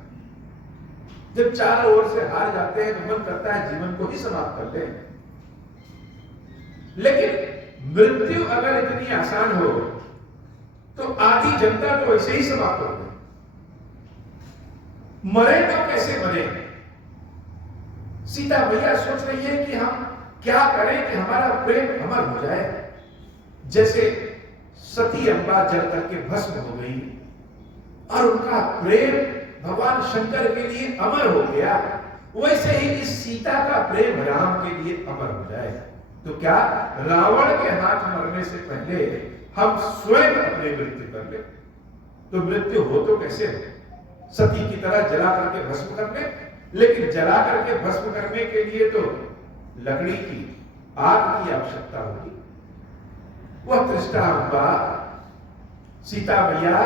जब चारों ओर से हार जाते हैं तो मन करता है जीवन को ही समाप्त कर ले। लेकिन मृत्यु अगर इतनी आसान हो तो आधी जनता तो ऐसे ही समाप्त हो गई। मरे तो कैसे मरे? सीता मैया सोच रही है कि हम क्या करें कि हमारा प्रेम अमर हो जाए। जैसे सती अम्बा जल करके भस्म हो गई और उनका प्रेम भगवान शंकर के लिए अमर हो गया, वैसे ही इस सीता का प्रेम राम के लिए अमर हो जाए। तो क्या रावण के हाथ मरने से पहले हम स्वयं अपने मृत्यु कर ले? तो मृत्यु हो तो कैसे हो? सती की तरह जला करके भस्म कर ले, लेकिन जला करके भस्म करने के लिए तो लकड़ी की, आग की आवश्यकता होगी। वह त्रिष्टा अम्बा सीता मैया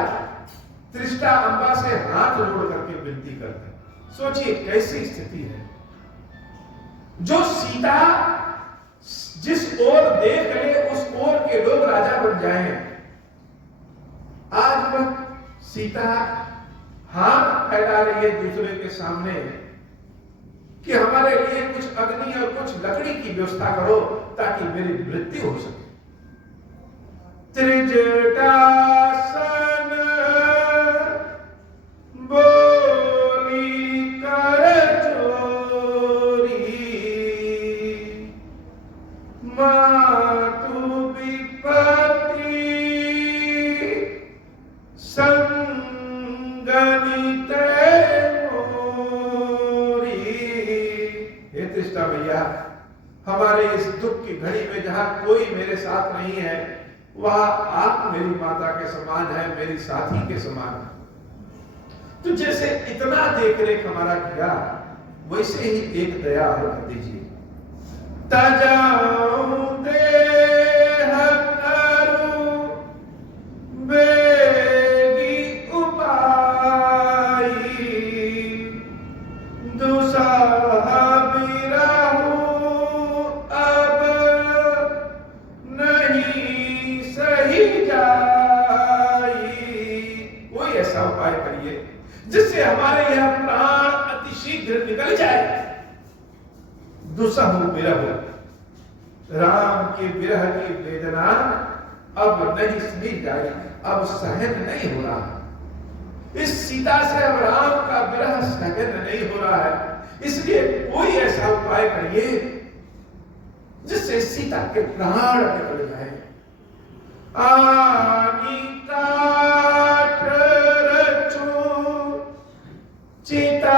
त्रिष्टा अंबा से हाथ जोड़ करके विनती करते। सोचिए कैसी स्थिति है। जो सीता जिस ओर देख ले उस ओर के लोग राजा बन जाएं। आज वह सीता हाथ फैला रही है दूसरे के सामने कि हमारे लिए कुछ अग्नि और कुछ लकड़ी की व्यवस्था करो ताकि मेरी मृत्यु हो सके। त्रिजटासन बोली कर चोरी मातु विपत्ति संगनित मोरी। हे त्रिष्टा भैया, हमारे इस दुख की घड़ी में जहां कोई मेरे साथ नहीं है वहां आप मेरी माता के समान है, मेरी साथी के समान है। तो जैसे इतना देख रेख हमारा किया वैसे ही एक दया और कर दीजिए। तजाऊं देह करूं बेगी उपाई दुसह बिरहूं अब नहीं सही जाई। कोई ऐसा उपाय करिए जिससे हमारे यह प्राण अतिशीघ्र निकल जाए। दुसह बिरह, राम के विरह की वेदना अब नहीं सही जाए, अब सहन नहीं हो रहा। इस सीता से अब राम का विरह सहन नहीं हो रहा है, इसलिए कोई ऐसा उपाय करिए जिससे सीता के प्राण निकल जाए। चिता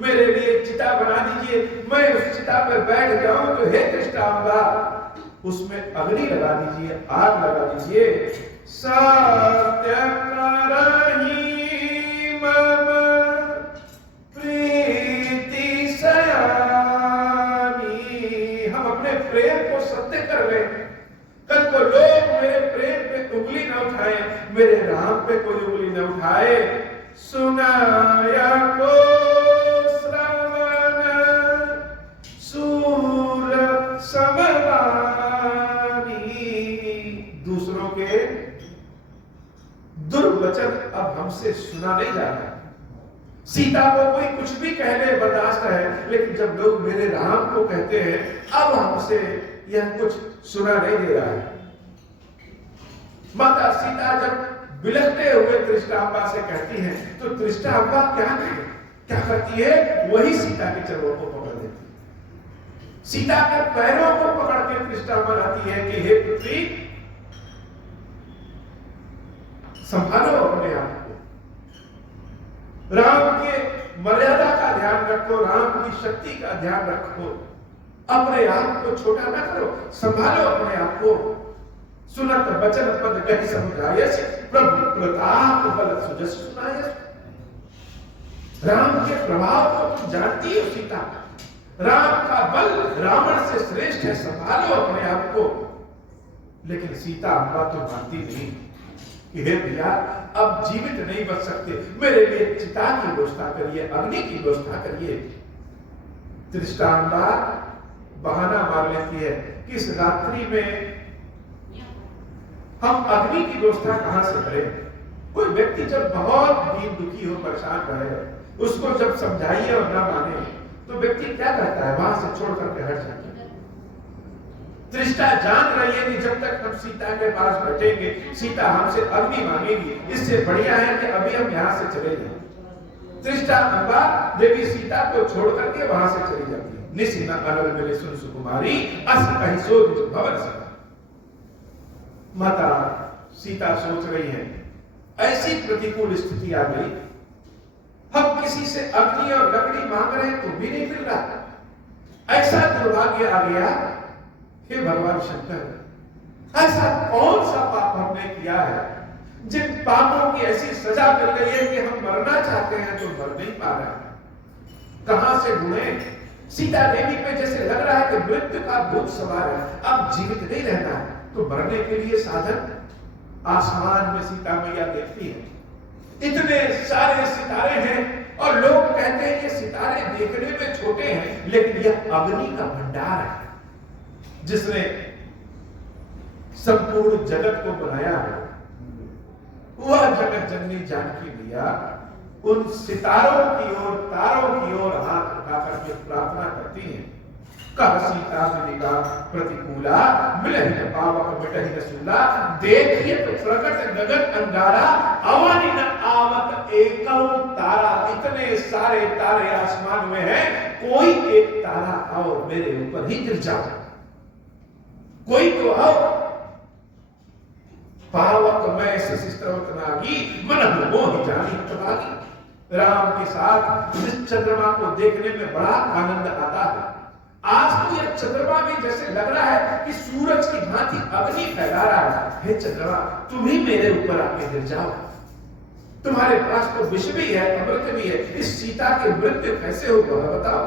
मेरे लिए चिता बना दीजिए, मैं उस चिता पर बैठ जाऊं तो हे त्रिष्टांबा उसमें अग्नि लगा दीजिए, आग लगा दीजिए। सत्य करही मम प्रीति सयानी। हम अपने प्रेम को सत्य कर लें, कल को लोग मेरे प्रेम पे उंगली न उठाए, मेरे राम पे कोई उंगली न उठाए। सुनाया को दूसरों के दुर्वचन अब हमसे सुना नहीं जा रहा। सीता को कोई कुछ भी कहने बर्दाश्त है, लेकिन जब लोग मेरे राम को कहते हैं अब हमसे यह कुछ सुना नहीं दे रहा है। माता सीता जब बिलखते हुए त्रिष्टांबा से कहती हैं तो त्रिष्टांबा क्या करती है? वही सीता के चरणों को पकड़ देती है, सीता के पैरों को पकड़ के त्रिष्टांबा लाती है कि हे पुत्री संभालो अपने आप को, राम के मर्यादा का ध्यान रखो, राम की शक्ति का ध्यान रखो, अपने आप को छोटा ना करो, संभालो अपने आप को। सुनत बचन पद कहि समुझायस, प्रभु प्रताप बल सुजस सुनायस। राम के प्रभाव को तुम जानती हो सीता, राम का बल रावण से श्रेष्ठ है, संभालो अपने आप को। लेकिन सीता अम्बा तो मानती नहीं कि हे भैया अब जीवित नहीं बच सकते, मेरे लिए चिता की व्यवस्था करिए, अग्नि की व्यवस्था करिए। त्रिष्टांबा बहाना मार लेती है कि इस रात्रि में हम अग्नि की व्यवस्था कहां से करें? कोई व्यक्ति जब बहुत दीन दुखी हो, परेशान रहे, उसको जब समझाइए और ना माने तो व्यक्ति क्या करता है? वहां से छोड़ करके हट जाता है। त्रिष्टा जान रही है कि जब तक हम सीता के पास बैठेंगे सीता हमसे अग्नि मांगेगी, इससे बढ़िया है कि अभी हम यहां से चले जाएं। त्रिष्टा अम्बा देवी सीता को छोड़ करके वहां से चली जाती है। निशिना अनल मिले सुन सुकुमारी अस कहि सो निज भवन सका। माता सीता सोच रही है ऐसी प्रतिकूल स्थिति आ गई, हम किसी से अग्नि और लकड़ी मांग रहे हैं तो भी नहीं मिल रहा, ऐसा दुर्भाग्य आ गया। हे भगवान शंकर, ऐसा कौन सा पाप हमने किया है जिन पापों की ऐसी सजा मिल गई है कि हम मरना चाहते हैं तो मर नहीं पा रहे हैं। कहां से ढूंढे? सीता देवी पे जैसे लग रहा है कि मृत्यु का भूत सवार है, अब जीवित नहीं रहना है, तो मरने के लिए साधन आसमान में सीता मैया देखती है। इतने सारे सितारे हैं और लोग कहते हैं ये सितारे देखने में छोटे हैं, लेकिन यह अग्नि का भंडार है जिसने संपूर्ण जगत को बनाया है। वह जगत जननी जानकी मैया उन सितारों की ओर, तारों की ओर हाथ उठा करके प्रार्थना करती हैं। कह सीता मिलिका प्रतिकूला, मिलहि पावक मिटहि न सूला, देखिए तो प्रकट गगन अंगारा, अवनि न आवत एकौ तारा। इतने सारे तारे आसमान में हैं, कोई एक तारा आओ मेरे ऊपर ही गिर जाओ, कोई तो आओ। पावक मैं शिस्त्रवत नागी, मन मोह जानी तबागी। राम के साथ इस चंद्रमा को देखने में बड़ा आनंद आता है। आज तो यह चंद्रमा भी जैसे लग रहा है कि सूरज की भांति अग्नि फैला रहा है। हे चंद्रमा, तुम ही मेरे ऊपर आके गिर जाओ, तुम्हारे पास तो विष भी है, अमृत भी है, इस सीता की मृत्यु कैसे होगा बताओ।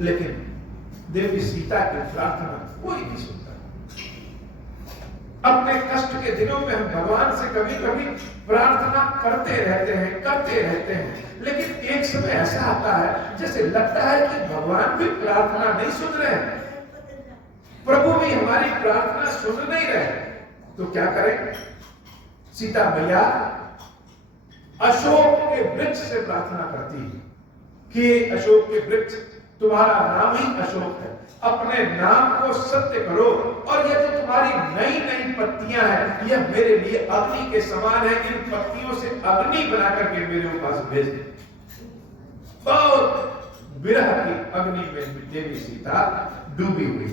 लेकिन देवी सीता की प्रार्थना कोई नहीं सुनता। अपने कष्ट के दिनों में हम भगवान से कभी कभी प्रार्थना करते रहते हैं, लेकिन एक समय ऐसा आता है जैसे लगता है कि भगवान भी प्रार्थना नहीं सुन रहे हैं, प्रभु भी हमारी प्रार्थना सुन नहीं रहे। तो क्या करें? सीता मैया अशोक के वृक्ष से प्रार्थना करती है कि अशोक के वृक्ष, तुम्हारा नाम ही अशोक है, अपने नाम को सत्य करो, और ये जो तुम्हारी नई नई पत्तियां हैं यह मेरे लिए अग्नि के समान है, इन पत्तियों से अग्नि बना करके मेरे पास भेज दे। बहुत विरह की अग्नि में देवी सीता डूबी हुई।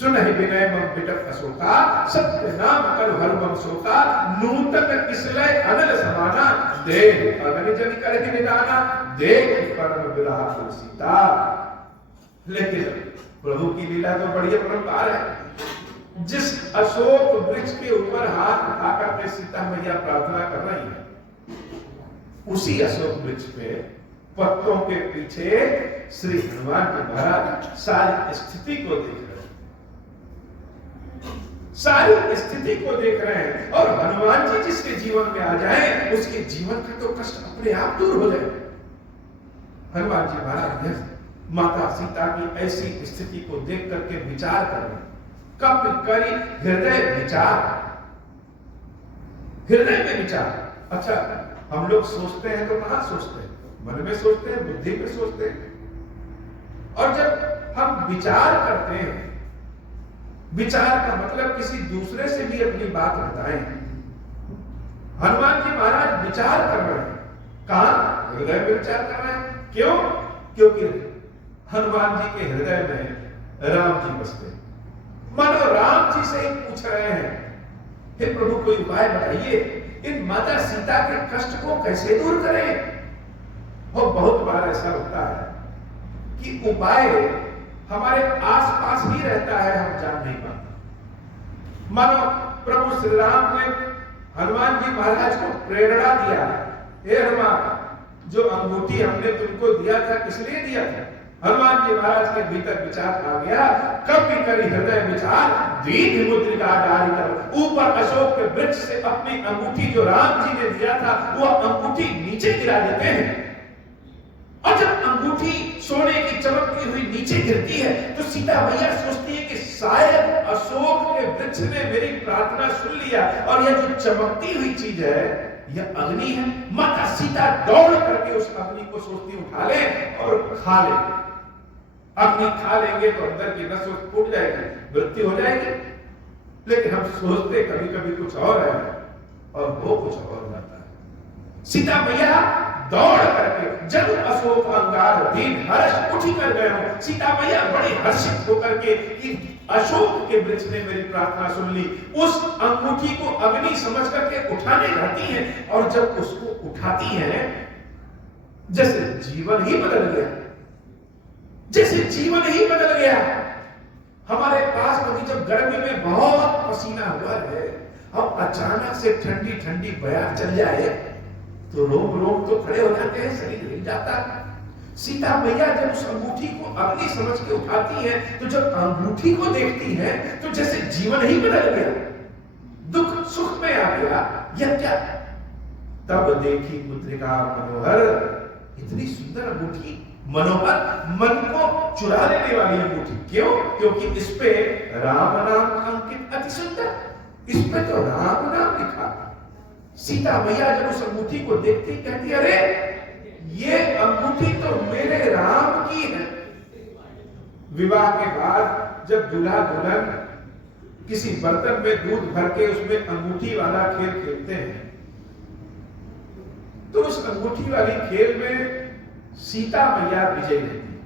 सुनहि विनय मम बिटप अशोका, सत्य नाम कर हर मम शोका, नूतन किसलय अनल समाना, देख अग्नि जन करहि निदाना, देख परम विरह कुल सीता। लेकिन प्रभु की लीला तो बड़ी अपरंपार है। जिस अशोक वृक्ष के ऊपर हाथ उठाकर के सीता मैया प्रार्थना कर रही है, उसी अशोक वृक्ष पे पत्तों के पीछे श्री हनुमान जी महाराज सारी स्थिति को देख रहे हैं, सारी स्थिति को देख रहे हैं। और हनुमान जी जिसके जीवन में आ जाए उसके जीवन का तो कष्ट अपने आप दूर हो जाए। हनुमान जी महाराज माता सीता की ऐसी स्थिति को देख करके विचार कर रहे, कब करी हृदय विचार, हृदय में विचार। अच्छा, हम लोग सोचते हैं तो कहां सोचते हैं? मन में सोचते हैं, बुद्धि में सोचते हैं। और जब हम विचार करते हैं, विचार का मतलब किसी दूसरे से भी अपनी बात बताएं। हनुमान जी महाराज विचार कर रहे हैं, कहां? हृदय में विचार कर रहे हैं। क्यों? क्योंकि हनुमान जी के हृदय में राम जी बसते। मानो राम जी से ही पूछ रहे हैं, हे प्रभु कोई उपाय बताइए, इन माता सीता के कष्ट को कैसे दूर करें। और बहुत बार ऐसा होता है कि उपाय हमारे आसपास ही रहता है, हम जान नहीं पाते। मानो प्रभु श्री राम ने हनुमान जी महाराज को प्रेरणा दिया, हे हनुमान, जो अंगूठी हमने तुमको दिया था किस लिए दिया था? हनुमान जी महाराज के भीतर विचार आ गया, कब भी करी हृदय विचार, दीर्घ मुद्रिका डारी कर। ऊपर अशोक के वृक्ष से अपनी अंगूठी जो राम जी ने दिया था वह अंगूठी नीचे गिरा देते हैं, और जब अंगूठी सोने की चमकती हुई नीचे गिरती है तो सीता मैया सोचती है कि शायद अशोक के वृक्ष ने मेरी प्रार्थना सुन लिया, और यह जो चमकती हुई चीज है यह अग्नि है। माता सीता दौड़ करके उस अग्नि को सोचती उठा ले और खा ले। अग्नि खा लेंगे तो अंदर की नस फूट जाएगी, मृत्यु हो जाएगी। लेकिन हम सोचते कभी कभी कुछ और है और वो कुछ और जाता है। सीता मैया दौड़ करके, जब अशोक अंगार दीन हर्ष उठी कर गए हो, सीता मैया बड़े हर्षित होकर के कि अशोक के वृक्ष ने मेरी प्रार्थना सुन ली, उस अंगूठी को अग्नि समझ करके उठाने जाती हैं। और जब उसको उठाती हैं जैसे जीवन ही बदल गया, जैसे जीवन ही बदल गया। हमारे पास कभी जब गर्मी में बहुत पसीना हुआ है, अब अचानक से ठंडी ठंडी बयार चल जाए तो रोम रोम तो खड़े हो जाते हैं, शरीर हिल जाता है। सीता मैया जब उस अंगूठी को अग्नि समझ के उठाती है, तो जब अंगूठी को देखती है तो जैसे जीवन ही बदल गया, दुख सुख में आ गया। यह क्या? तब देखी मुद्रिका मनोहर, इतनी सुंदर अंगूठी, मनोहर, मन को चुरा लेने वाली अंगूठी। क्यों? क्योंकि इस पे राम नाम अंकित, अति सुंदर, इस पे तो राम नाम लिखा। सीता मैया जब उस अंगूठी को देखती कहती, अरे ये अंगूठी तो मेरे राम की है। विवाह के बाद जब दूल्हा दुल्हन किसी बर्तन में दूध भर के उसमें अंगूठी वाला खेल खेलते हैं, तो उस अंगूठी वाली खेल में सीता मैया विजयी रहती है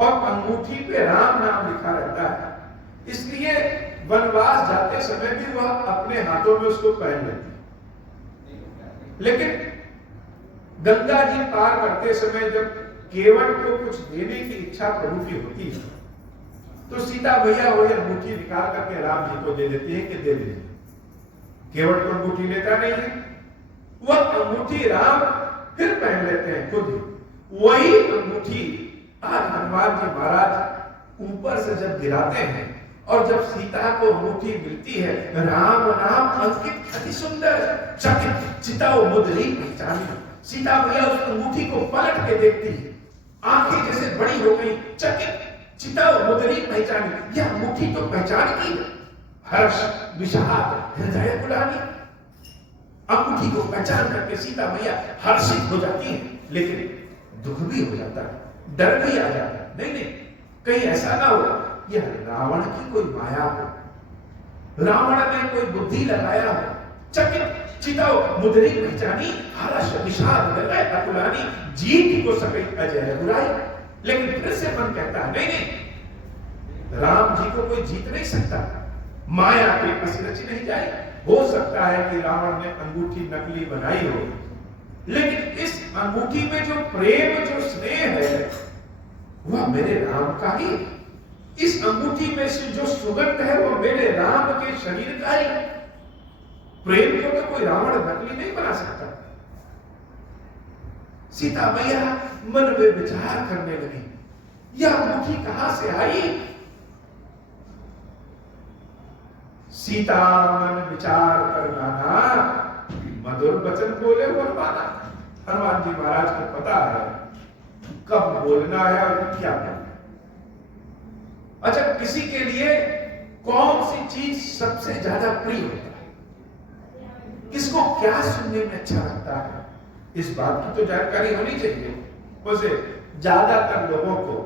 और अंगूठी पे राम नाम लिखा रहता है। इसलिए वनवास जाते समय भी वह अपने हाथों में उसको पहन लेती है। लेकिन गंगा जी पार करते समय जब केवट को कुछ देने की इच्छा प्रभु की होती है, तो सीता मैया वही अंगूठी निकाल करके राम जी को दे देती है कि दे दीजिए। केवट को अंगूठी लेता नहीं है, वह अंगूठी राम फिर पहन लेते हैं खुद। वही अंगूठी आज हनुमान जी महाराज ऊपर से जब गिराते हैं और जब सीता को अंगूठी मिलती है, राम नाम अंकित, अति सुंदर, चकित चिताओ मुद्री पहचानी। सीता मैया उस अंगूठी को पलट के देखती है, आंखें जैसे बड़ी हो गई, चकित चिताओ मुद्री पहचानी। यह अंगूठी तो पहचान की, हर्ष विषाद हृदय बुलानी। अंगूठी को पहचान करके सीता मैया हर्षित हो जाती है, लेकिन दुख भी हो जाता है, डर भी आ जाता है। नहीं नहीं, कहीं ऐसा ना हो यह रावण की कोई माया हो, रावण ने कोई बुद्धि लगाया हो। चकित चिताओ मुद्री पहचानी, हर्ष विषाद हृदय अकुलानी, जीत को सके अजय बुराई। लेकिन फिर से मन कहता है नहीं नहीं, राम जी को कोई जीत नहीं सकता, माया पे बस रची नहीं जाए। हो सकता है कि रावण ने अंगूठी नकली बनाई हो, लेकिन इस अंगूठी में जो प्रेम, जो स्नेह है, वह मेरे राम का ही। इस अंगूठी में से जो सुगंध है वो मेरे राम के शरीर का ही। प्रेम को तो कोई रावण नकली नहीं बना सकता। सीता मैया मन में विचार करने लगी, यह अंगूठी कहां से आई? सीता मन विचार कर नाना, मधुर वचन बोले हनुमाना। हनुमान जी महाराज को पता है कब बोलना है और क्या बोलना है। अच्छा, किसी के लिए कौन सी चीज सबसे ज्यादा प्रिय होता है, किसको क्या सुनने में अच्छा लगता है, इस बात की तो जानकारी होनी चाहिए। वैसे ज्यादातर लोगों को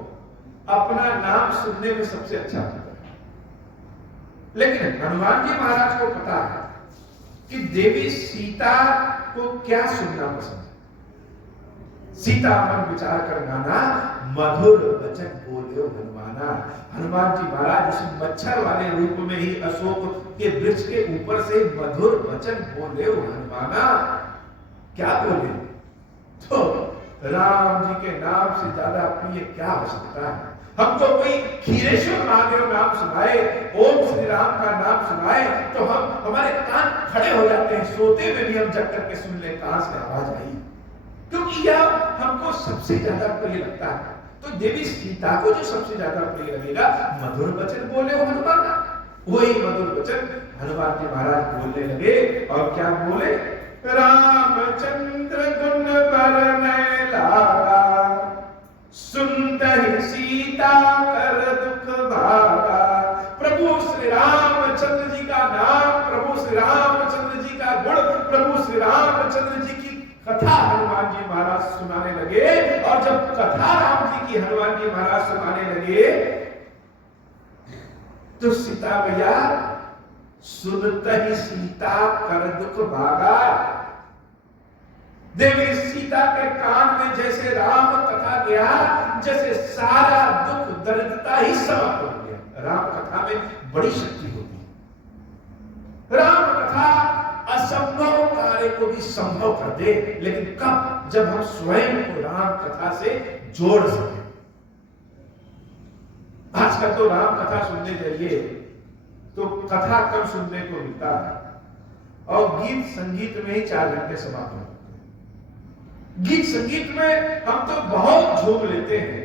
अपना नाम सुनने में सबसे अच्छा लगता है, लेकिन हनुमान जी महाराज को पता है कि देवी सीता को क्या सुनना पसंद है। सीता मन विचार कर नाना, मधुर वचन बोले हनुमाना। हनुमान जी महाराज उस मच्छर वाले रूप में ही अशोक के वृक्ष के ऊपर से मधुर वचन बोले हनुमाना। क्या बोले? तो राम जी के नाम से ज्यादा प्रिय क्या हो सकता है? हमको कोई खीरेश्वर महादेव नाम सुनाए, ओम श्री राम का नाम सुनाए, तो हमारे कान खड़े हो जाते हैं, सोते में भी हम जग करके सुन ले कहां से आवाज आई, क्योंकि यह हमको सबसे ज्यादा प्रिय लगता है। तो देवी सीता को जो सबसे ज्यादा प्रिय लगेगा, मधुर वचन बोले हो हनुमान। वही मधुर वचन हनुमान जी महाराज बोलने लगे। और क्या बोले? रामचंद्र गुण बरनै लागा, सुनते सीता कर दुख भागा। प्रभु श्री रामचंद्र जी का नाम, प्रभु श्री रामचंद्र जी का गुण, प्रभु श्री रामचंद्र जी की कथा हनुमान जी महाराज सुनाने लगे। और जब कथा राम जी की हनुमान जी महाराज सुनाने लगे, तो सीता मैया सुनते ही सीता कर दुख भागा। देवी सीता के कान में जैसे राम कथा गया, जैसे सारा दुख दरिद्रता ही समाप्त हो गया। राम कथा में बड़ी शक्ति होती है। राम कथा असंभव कार्य को भी संभव कर दे, लेकिन कब? जब हम स्वयं को राम कथा से जोड़ सके। आजकल तो राम कथा सुनने जाइए, तो कथा कम सुनने को मिलता है और गीत संगीत में ही 4 घंटे समाप्त हो जाते हैं। गीत संगीत में हम तो बहुत झूम लेते हैं,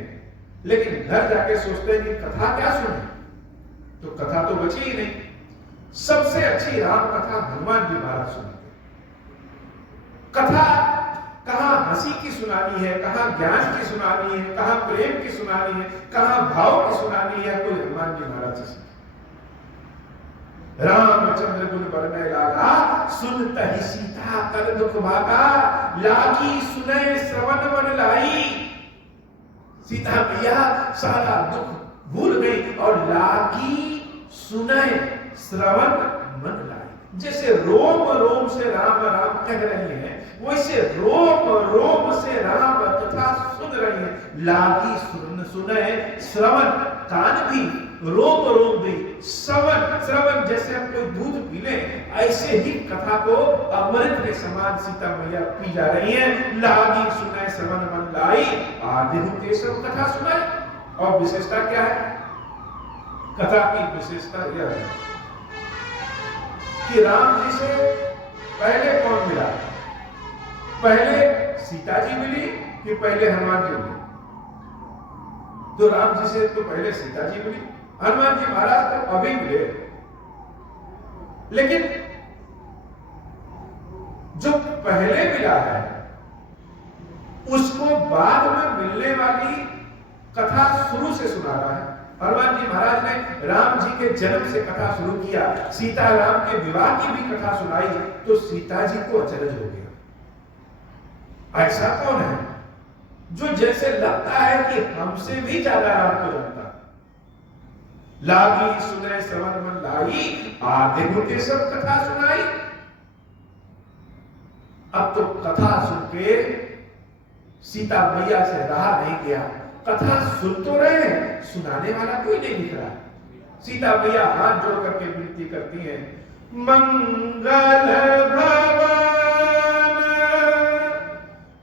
लेकिन घर जाके सोचते हैं कि कथा क्या सुने, तो कथा तो बची ही नहीं। सबसे अच्छी राम कथा हनुमान जी महाराज सुनाते। कथा कहां हंसी की सुनानी है, कहां ज्ञान की सुनानी है, कहां प्रेम की सुनानी है, कहां भाव की सुनानी है, कोई हनुमान जी महाराज से सुनानी। रामचंद्र गुण बरनै लागा, सुनतहि सीता कर दुख भागा, लागी सुनै श्रवण मन लाई। सीता मैया सारा दुख भूल गई और लागी सुनै श्रवण मन लाई। जैसे रोम रोम से राम राम कह रही हैं, वैसे रोम रोम से राम कथा सुन रही है। लागी सुनै श्रवण, कान भी, रोम रोम भी, श्रवण जैसे हम कोई दूध पी ले, ऐसे ही कथा को अमृत के समान सीता मैया पी जा रही है। लागी सुनै श्रवण मन लाई, आदिहु केशव कथा सुनाई। और विशेषता क्या है कथा की? विशेषता यह है कि राम जी से पहले कौन मिला? पहले सीता जी मिली कि पहले हनुमान जी मिले? तो राम जी से तो पहले सीता जी मिली, हनुमान जी महाराज तो अभी मिले। लेकिन जो पहले मिला है उसको बाद में मिलने वाली कथा शुरू से सुना रहा है। हनुमान जी महाराज ने राम जी के जन्म से कथा शुरू किया, सीता राम के विवाह की भी कथा सुनाई, तो सीता जी को अचरज हो गया। ऐसा कौन है जो जैसे लगता है कि हमसे भी ज्यादा राम को जानता? लागी सुनै श्रवण मन लाई, आदिहु केशव कथा सुनाई। अब तो कथा सुन के सीता मैया से रहा नहीं गया। कथा सुन तो रहे हैं, सुनाने वाला कोई नहीं दिख रहा। सीता मैया हाथ जोड़ करके विनती करती हैं, मंगल भवन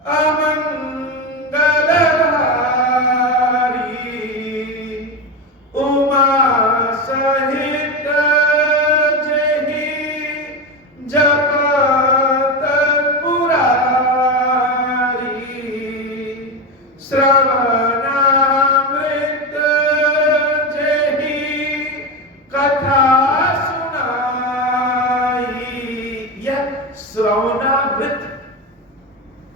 अमंगल हारी, उमा सहित जहि जपत पुरारी, श्रवणामृत जहि कथा सुनाई। यह श्रवणामृत,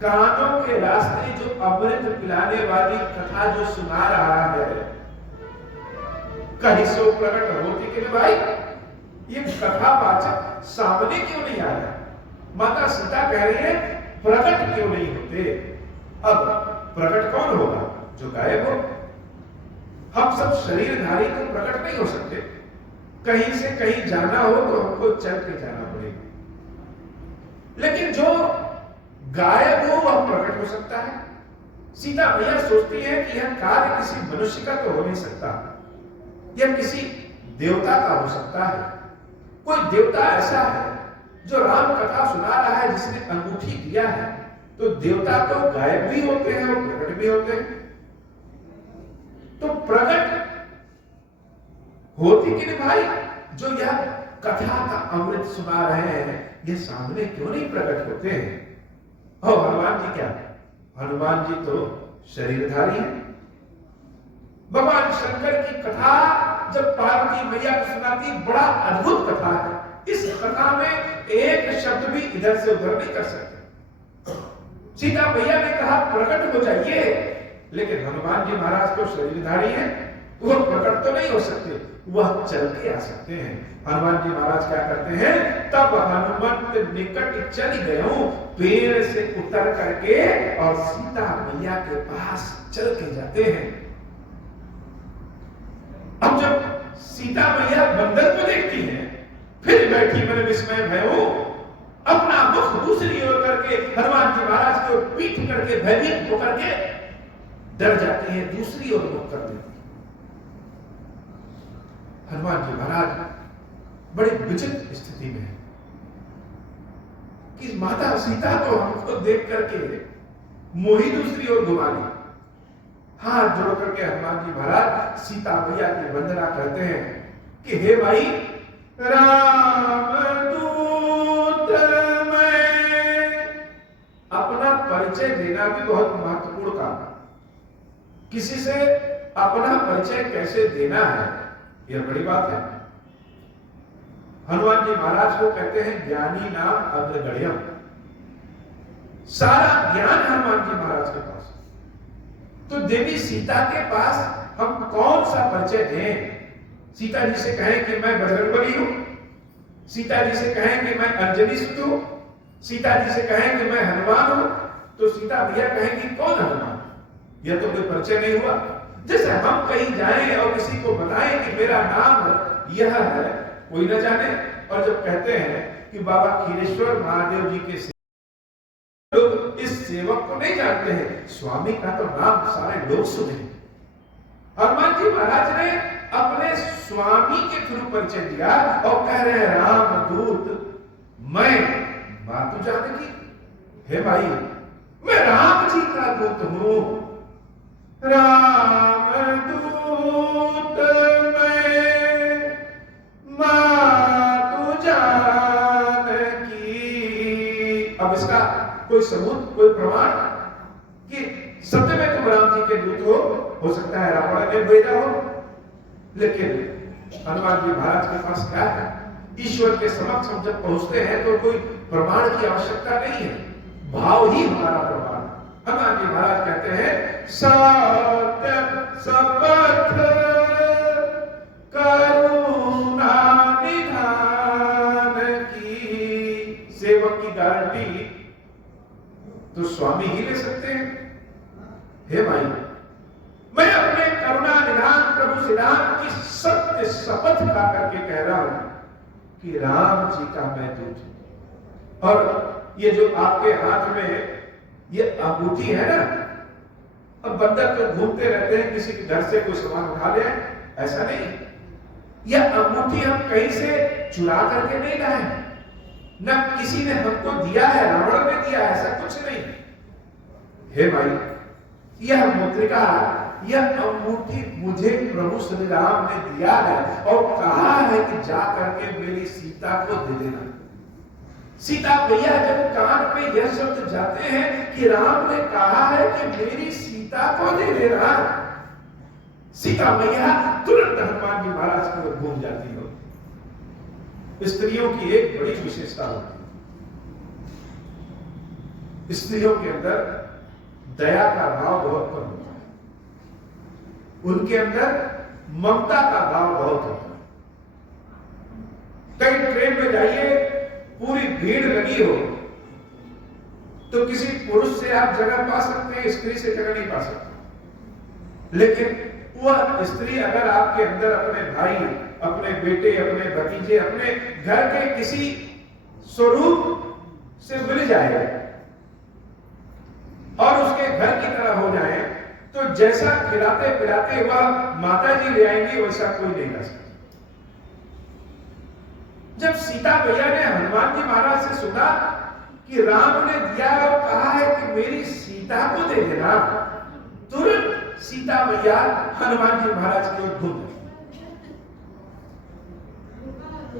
कानों के रास्ते जो अमृत पिलाने वाली कथा जो सुना रहा है, कहीं सो प्रकट होती कि भाई ये कथा वाचक सामने क्यों नहीं आ रहा? माता सीता कह रही है प्रकट क्यों नहीं होते? अब प्रकट कौन होगा? जो गायब हो। हम सब शरीरधारी तो प्रकट नहीं हो सकते। कहीं से कहीं जाना हो तो हमको चल के जाना पड़ेगा, लेकिन जो गायब हो वह प्रकट हो सकता है। सीता मैया सोचती है कि यह कार्य किसी मनुष्य का तो हो नहीं सकता, यह किसी देवता का हो सकता है। कोई देवता ऐसा है जो राम कथा सुना रहा है, जिसने अंगूठी दिया है। तो देवता तो गायब भी होते हैं और प्रकट भी होते हैं। तो प्रकट होती कि नहीं भाई, जो यह कथा का अमृत सुना रहे हैं, ये सामने क्यों नहीं प्रकट होते हैं? और हनुमान जी क्या? हनुमान जी तो शरीरधारी हैं। भगवान शंकर की कथा जब पार्वती मैया को सुनाती, बड़ा अद्भुत कथा है। इस कथा में एक शब्द भी इधर से उधर नहीं कर सकते। सीता मैया ने कहा प्रकट हो जाइए, लेकिन हनुमान जी महाराज तो शरीरधारी हैं, वह प्रकट तो नहीं हो सकते, वह चल के आ सकते हैं। हनुमान जी महाराज क्या करते हैं? तब हनुमंत निकट चल गए, पेड़ से उतर करके और सीता मैया के पास चल के जाते हैं। अब जब सीता मैया बंदर को देखती हैं, फिर बैठी मन विस्मय भयो, अपना मुख दूसरी ओर करके हनुमान जी महाराज की ओर पीठ करके भयभीत होकर के डर जाती है, दूसरी ओर मुख कर देती है। हनुमान जी महाराज बड़े विचित्र स्थिति में है कि माता सीता तो हमको देख करके मोही दूसरी ओर घुमा ली। हाथ जोड़ करके हनुमान जी महाराज सीता मैया की वंदना करते हैं कि हे भाई, रामदूत मैं। अपना परिचय देना भी बहुत महत्वपूर्ण काम है। किसी से अपना परिचय कैसे देना है, यह बड़ी बात है। हनुमान जी महाराज को कहते हैं ज्ञानी नाम अग्रगण्यम। सारा ज्ञान हनुमान जी महाराज के पास। तो देवी सीता के पास हम कौन सा परिचय दें? सीता जी से कहें कि मैं बजरंगबली हूं, सीता जी से कहें कि मैं अंजनी सुत हूं, सीता जी से कहें कि मैं हनुमान हूं, तो सीता भैया कहेंगी कौन हनुमान? यह तो कोई परिचय नहीं हुआ। जैसे हम कहीं जाएं और किसी को बताएं कि मेरा नाम यह है, कोई न जाने। और जब कहते हैं कि बाबा खीरेश्वर महादेव जी के लोग इस सेवक को नहीं जानते हैं, स्वामी का तो नाम सारे लोग सुने। हनुमान जी महाराज ने अपने स्वामी के थ्रू परिचय दिया और कह रहे हैं रामदूत मैं मातु जानकी। हे भाई, मैं राम जी का दूत हूं। रामदूत मैं मातु जानकी। अब इसका कोई सबूत, कोई प्रमाण कि सत्य में तुम राम जी के दूत हो सकता है रावण ने भेजा हो, लेकिन हनुमान जी महाराज के पास क्या है? ईश्वर के समक्ष हम जब पहुंचते हैं तो कोई प्रमाण की आवश्यकता नहीं है, भाव ही हमारा प्रमाण। हनुमान जी महाराज कहते हैं सत्य शपथ करुणा निधान की। सेवक की गारंटी तो स्वामी ही ले सकते हैं। हे भाई, मैं अपने करुणा निधान प्रभु श्री राम की सत्य शपथ खा करके कह रहा हूं कि राम जी का मैं दूत हूं। और ये जो आपके हाथ में ये अंगूठी है ना, अब बंदर तो घूमते रहते हैं किसी के घर से कोई सामान उठा ले, ऐसा नहीं। यह अंगूठी हम कहीं से चुरा करके नहीं लाए, न किसी ने हमको दिया है, रावण ने दिया, ऐसा कुछ नहीं। हे भाई, यह मुद्रिका, यह अंगूठी मुझे प्रभु श्री राम ने दिया है और कहा है कि जा करके मेरी सीता को दे देना। सीता भैया जब कान पे यह शब्द जाते हैं कि राम ने कहा है कि मेरी सीता को दे देना, सीता मैया तुरंत हनुमान जी महाराज की ओर घूम जाती हो। स्त्रियों की एक बड़ी विशेषता होती है, स्त्रियों के अंदर दया का भाव बहुत कम होता है, उनके अंदर ममता का भाव बहुत होता है। कहीं ट्रेन में जाइए, पूरी भीड़ लगी हो तो किसी पुरुष से आप जगह पा सकते हैं, स्त्री से जगह नहीं पा सकते। लेकिन वह स्त्री अगर आपके अंदर अपने भाई, अपने बेटे, अपने भतीजे, अपने घर के किसी स्वरूप से मिल जाए और उसके घर की तरह हो जाए, तो जैसा खिलाते पिलाते वह माता जी ले आएंगी, वैसा कोई नहीं कर सकता। जब सीता भैया ने हनुमान जी महाराज से सुना कि राम ने दिया और कहा है कि मेरी सीता को दे देना, तुरंत सीता भैया हनुमान जी महाराज की ओर घूम गई।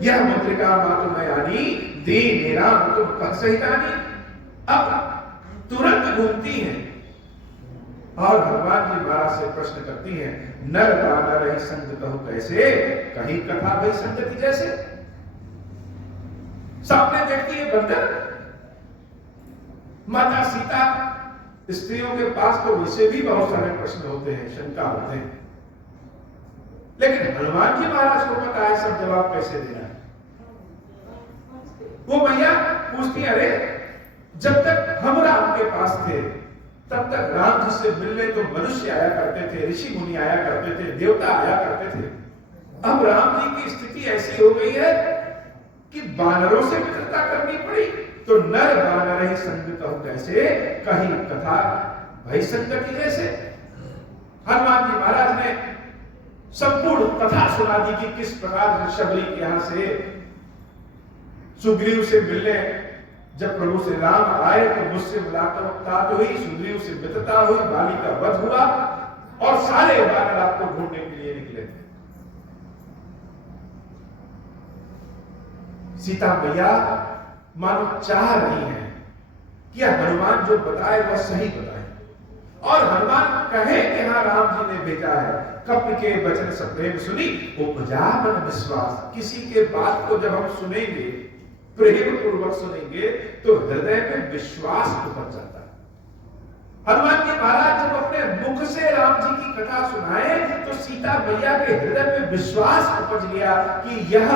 यह मुद्रिका मातु मैं आनी दीन राम तुम कह सहितानी। अब तुरंत घूमती हैं और हनुमान जी महाराज से प्रश्न करती हैं, नर बानर ही संग कहो कैसे, कहीं कथा भई संगति जैसे। सामने देखती है बंदर, माता सीता। स्त्रियों के पास तो वैसे भी बहुत सारे प्रश्न होते हैं, शंका होते हैं, लेकिन हनुमान जी महाराज को पता है सब जवाब कैसे देना है। वो मैया पूछती, अरे जब तक हम राम के पास थे तब तक राम जी से मिलने तो मनुष्य आया करते थे, ऋषि मुनि आया करते थे, देवता आया करते थे। अब राम जी की स्थिति ऐसी हो गई है कि बानरों से मित्रता करनी पड़ी, तो नर बानर ही संग कहो कैसे, कहीं कथा भई संगति जैसे। हनुमान जी महाराज ने संपूर्ण कथा सुना दी कि किस प्रकार शबरी के यहां से सुग्रीव से मिलने जब प्रभु श्री राम आए तो मुझसे मुलाकात हुई, सुग्रीव से मित्रता हुई, बाली का वध हुआ और सारे बानर आपको ढूंढने के लिए निकले थे। सीता मैया मानो चाह रही है कि हनुमान जो बताए वह सही बताए, और हनुमान कहे कि हाँ राम जी ने भेजा है। कपि के वचन सब प्रेम सुनी उपजा मन विश्वास। किसी के बात को जब हम सुनेंगे, प्रेम पूर्वक सुनेंगे, तो हृदय में विश्वास उपज जाता है। हनुमान जी महाराज जब अपने मुख से राम जी की कथा सुनाए तो सीता मैया के हृदय में विश्वास उपज गया कि यह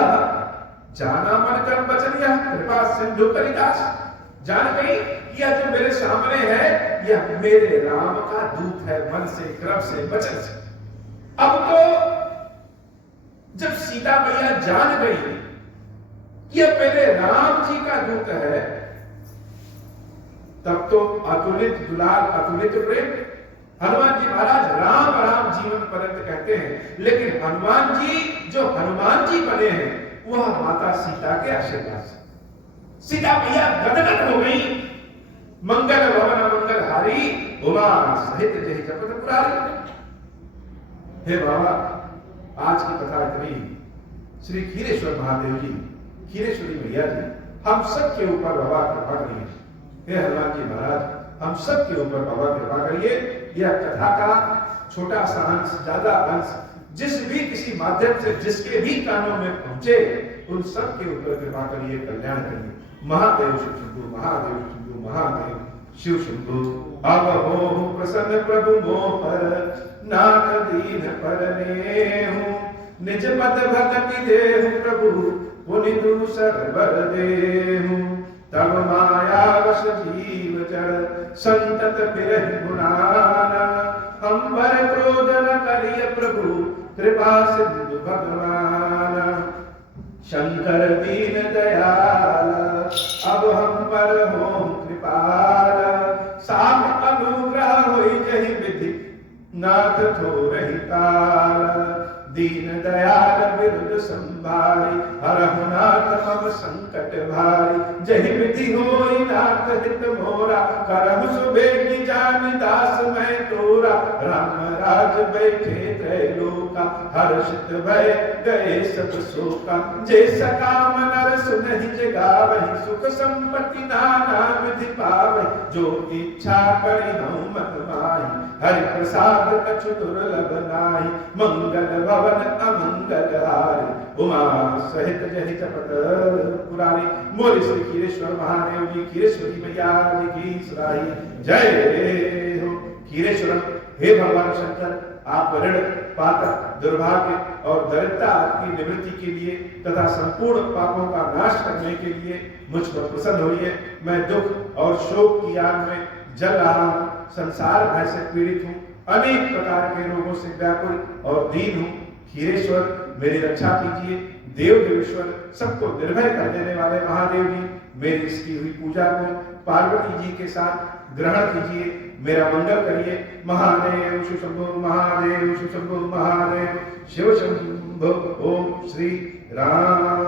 जाना मन कर्म वचन यह कृपा सिंधु कलिदास। जान गई कि यह जो मेरे सामने है यह मेरे राम का दूत है, मन से क्रम से वचन से। अब तो जब सीता मैया जान गई कि यह मेरे राम जी का दूत है, तब तो अतुलित दुलार अतुलित प्रेम। हनुमान जी महाराज राम राम जीवन पर्यंत कहते हैं, लेकिन हनुमान जी जो हनुमान जी बने हैं वह माता सीता के आशीर्वाद से। सीता मैया गदगद हो गई। मंगल भवन मंगल हारी उमा सहित जय जपत पुरारी। हे बाबा, आज की कथा इतनी। श्री खीरेश्वर महादेव जी, खीरेश्वरी मैया जी हम सब के ऊपर बाबा कृपा करिए। हे हनुमान जी महाराज, हम सब के ऊपर बाबा कृपा करिए। यह कथा का छोटा सा अंश, ज्यादा अंश जिस भी किसी माध्यम से जिसके भी कानों में पहुंचे, उन सब के ऊपर कृपा करिए, कल्याण करिए। महादेव शिव शंभु, महादेव शंभु, महादेव शिव शंभु। अब हो प्रसन्न प्रभु मोह पर, नाथ दीन पर नेहु। निज पद भक्ति देहु प्रभु, पुनि दूसर बर देहु। तब माया वश जीव जड़, संतत फिरहि गुणाना। हम पर क्रोध न करिय प्रभु, कृपा सिंधु भगवाना। शंकर दीन दयाल, अब हम पर हो कृपाल। साप अनुग्रह होई जहि विधि, नाथ थोरहि काल। दीन दयाल बिरुद संभारी, हरहु नाथ मम संकट भारी। जहि विधि होई नाथ हित मोरा, करहु सुबेगी जानि दास मैं तोरा। राम राज बैठे त्रैलोका, हर्षित भय गए सब शोका। जे सकाम नर सुनहि जगावहि, सुख संपत्ति नाना विधि पावहि। जो इच्छा करि हऊँ मन माहि, हरि प्रसाद कछु दुर्लभ नाहि। मंगल भवन अमंगल हारी, उमा सहित जहि जपत पुरारी। मोरि श्री खीरेश्वर महादेव जी, खीरेश्वरी मैया जी की सराही जय हो। खीरेश्वरम, हे भगवान शंकर, आप ऋण पातक दुर्भाग्य और दरिद्रता की निवृत्ति के लिए तथा संपूर्ण पापों का नाश करने के लिए मुझ पर प्रसन्न होइए। मैं दुख और शोक की आग में जल रहा हूँ, संसार भय से पीड़ित हूँ, अनेक प्रकार के रोगों से व्याकुल और दीन हूँ। खीरेश्वर मेरी रक्षा कीजिए। देव देवेश्वर, सबको निर्भय कर देने वाले महादेव जी, मेरी इसकी हुई पूजा को पार्वती जी के साथ ग्रहण कीजिए, मेरा मंगल करिए। महादेव शिव शंभु, महादेव शिव शंभु, महादेव शिव शंभु। ओम श्री राम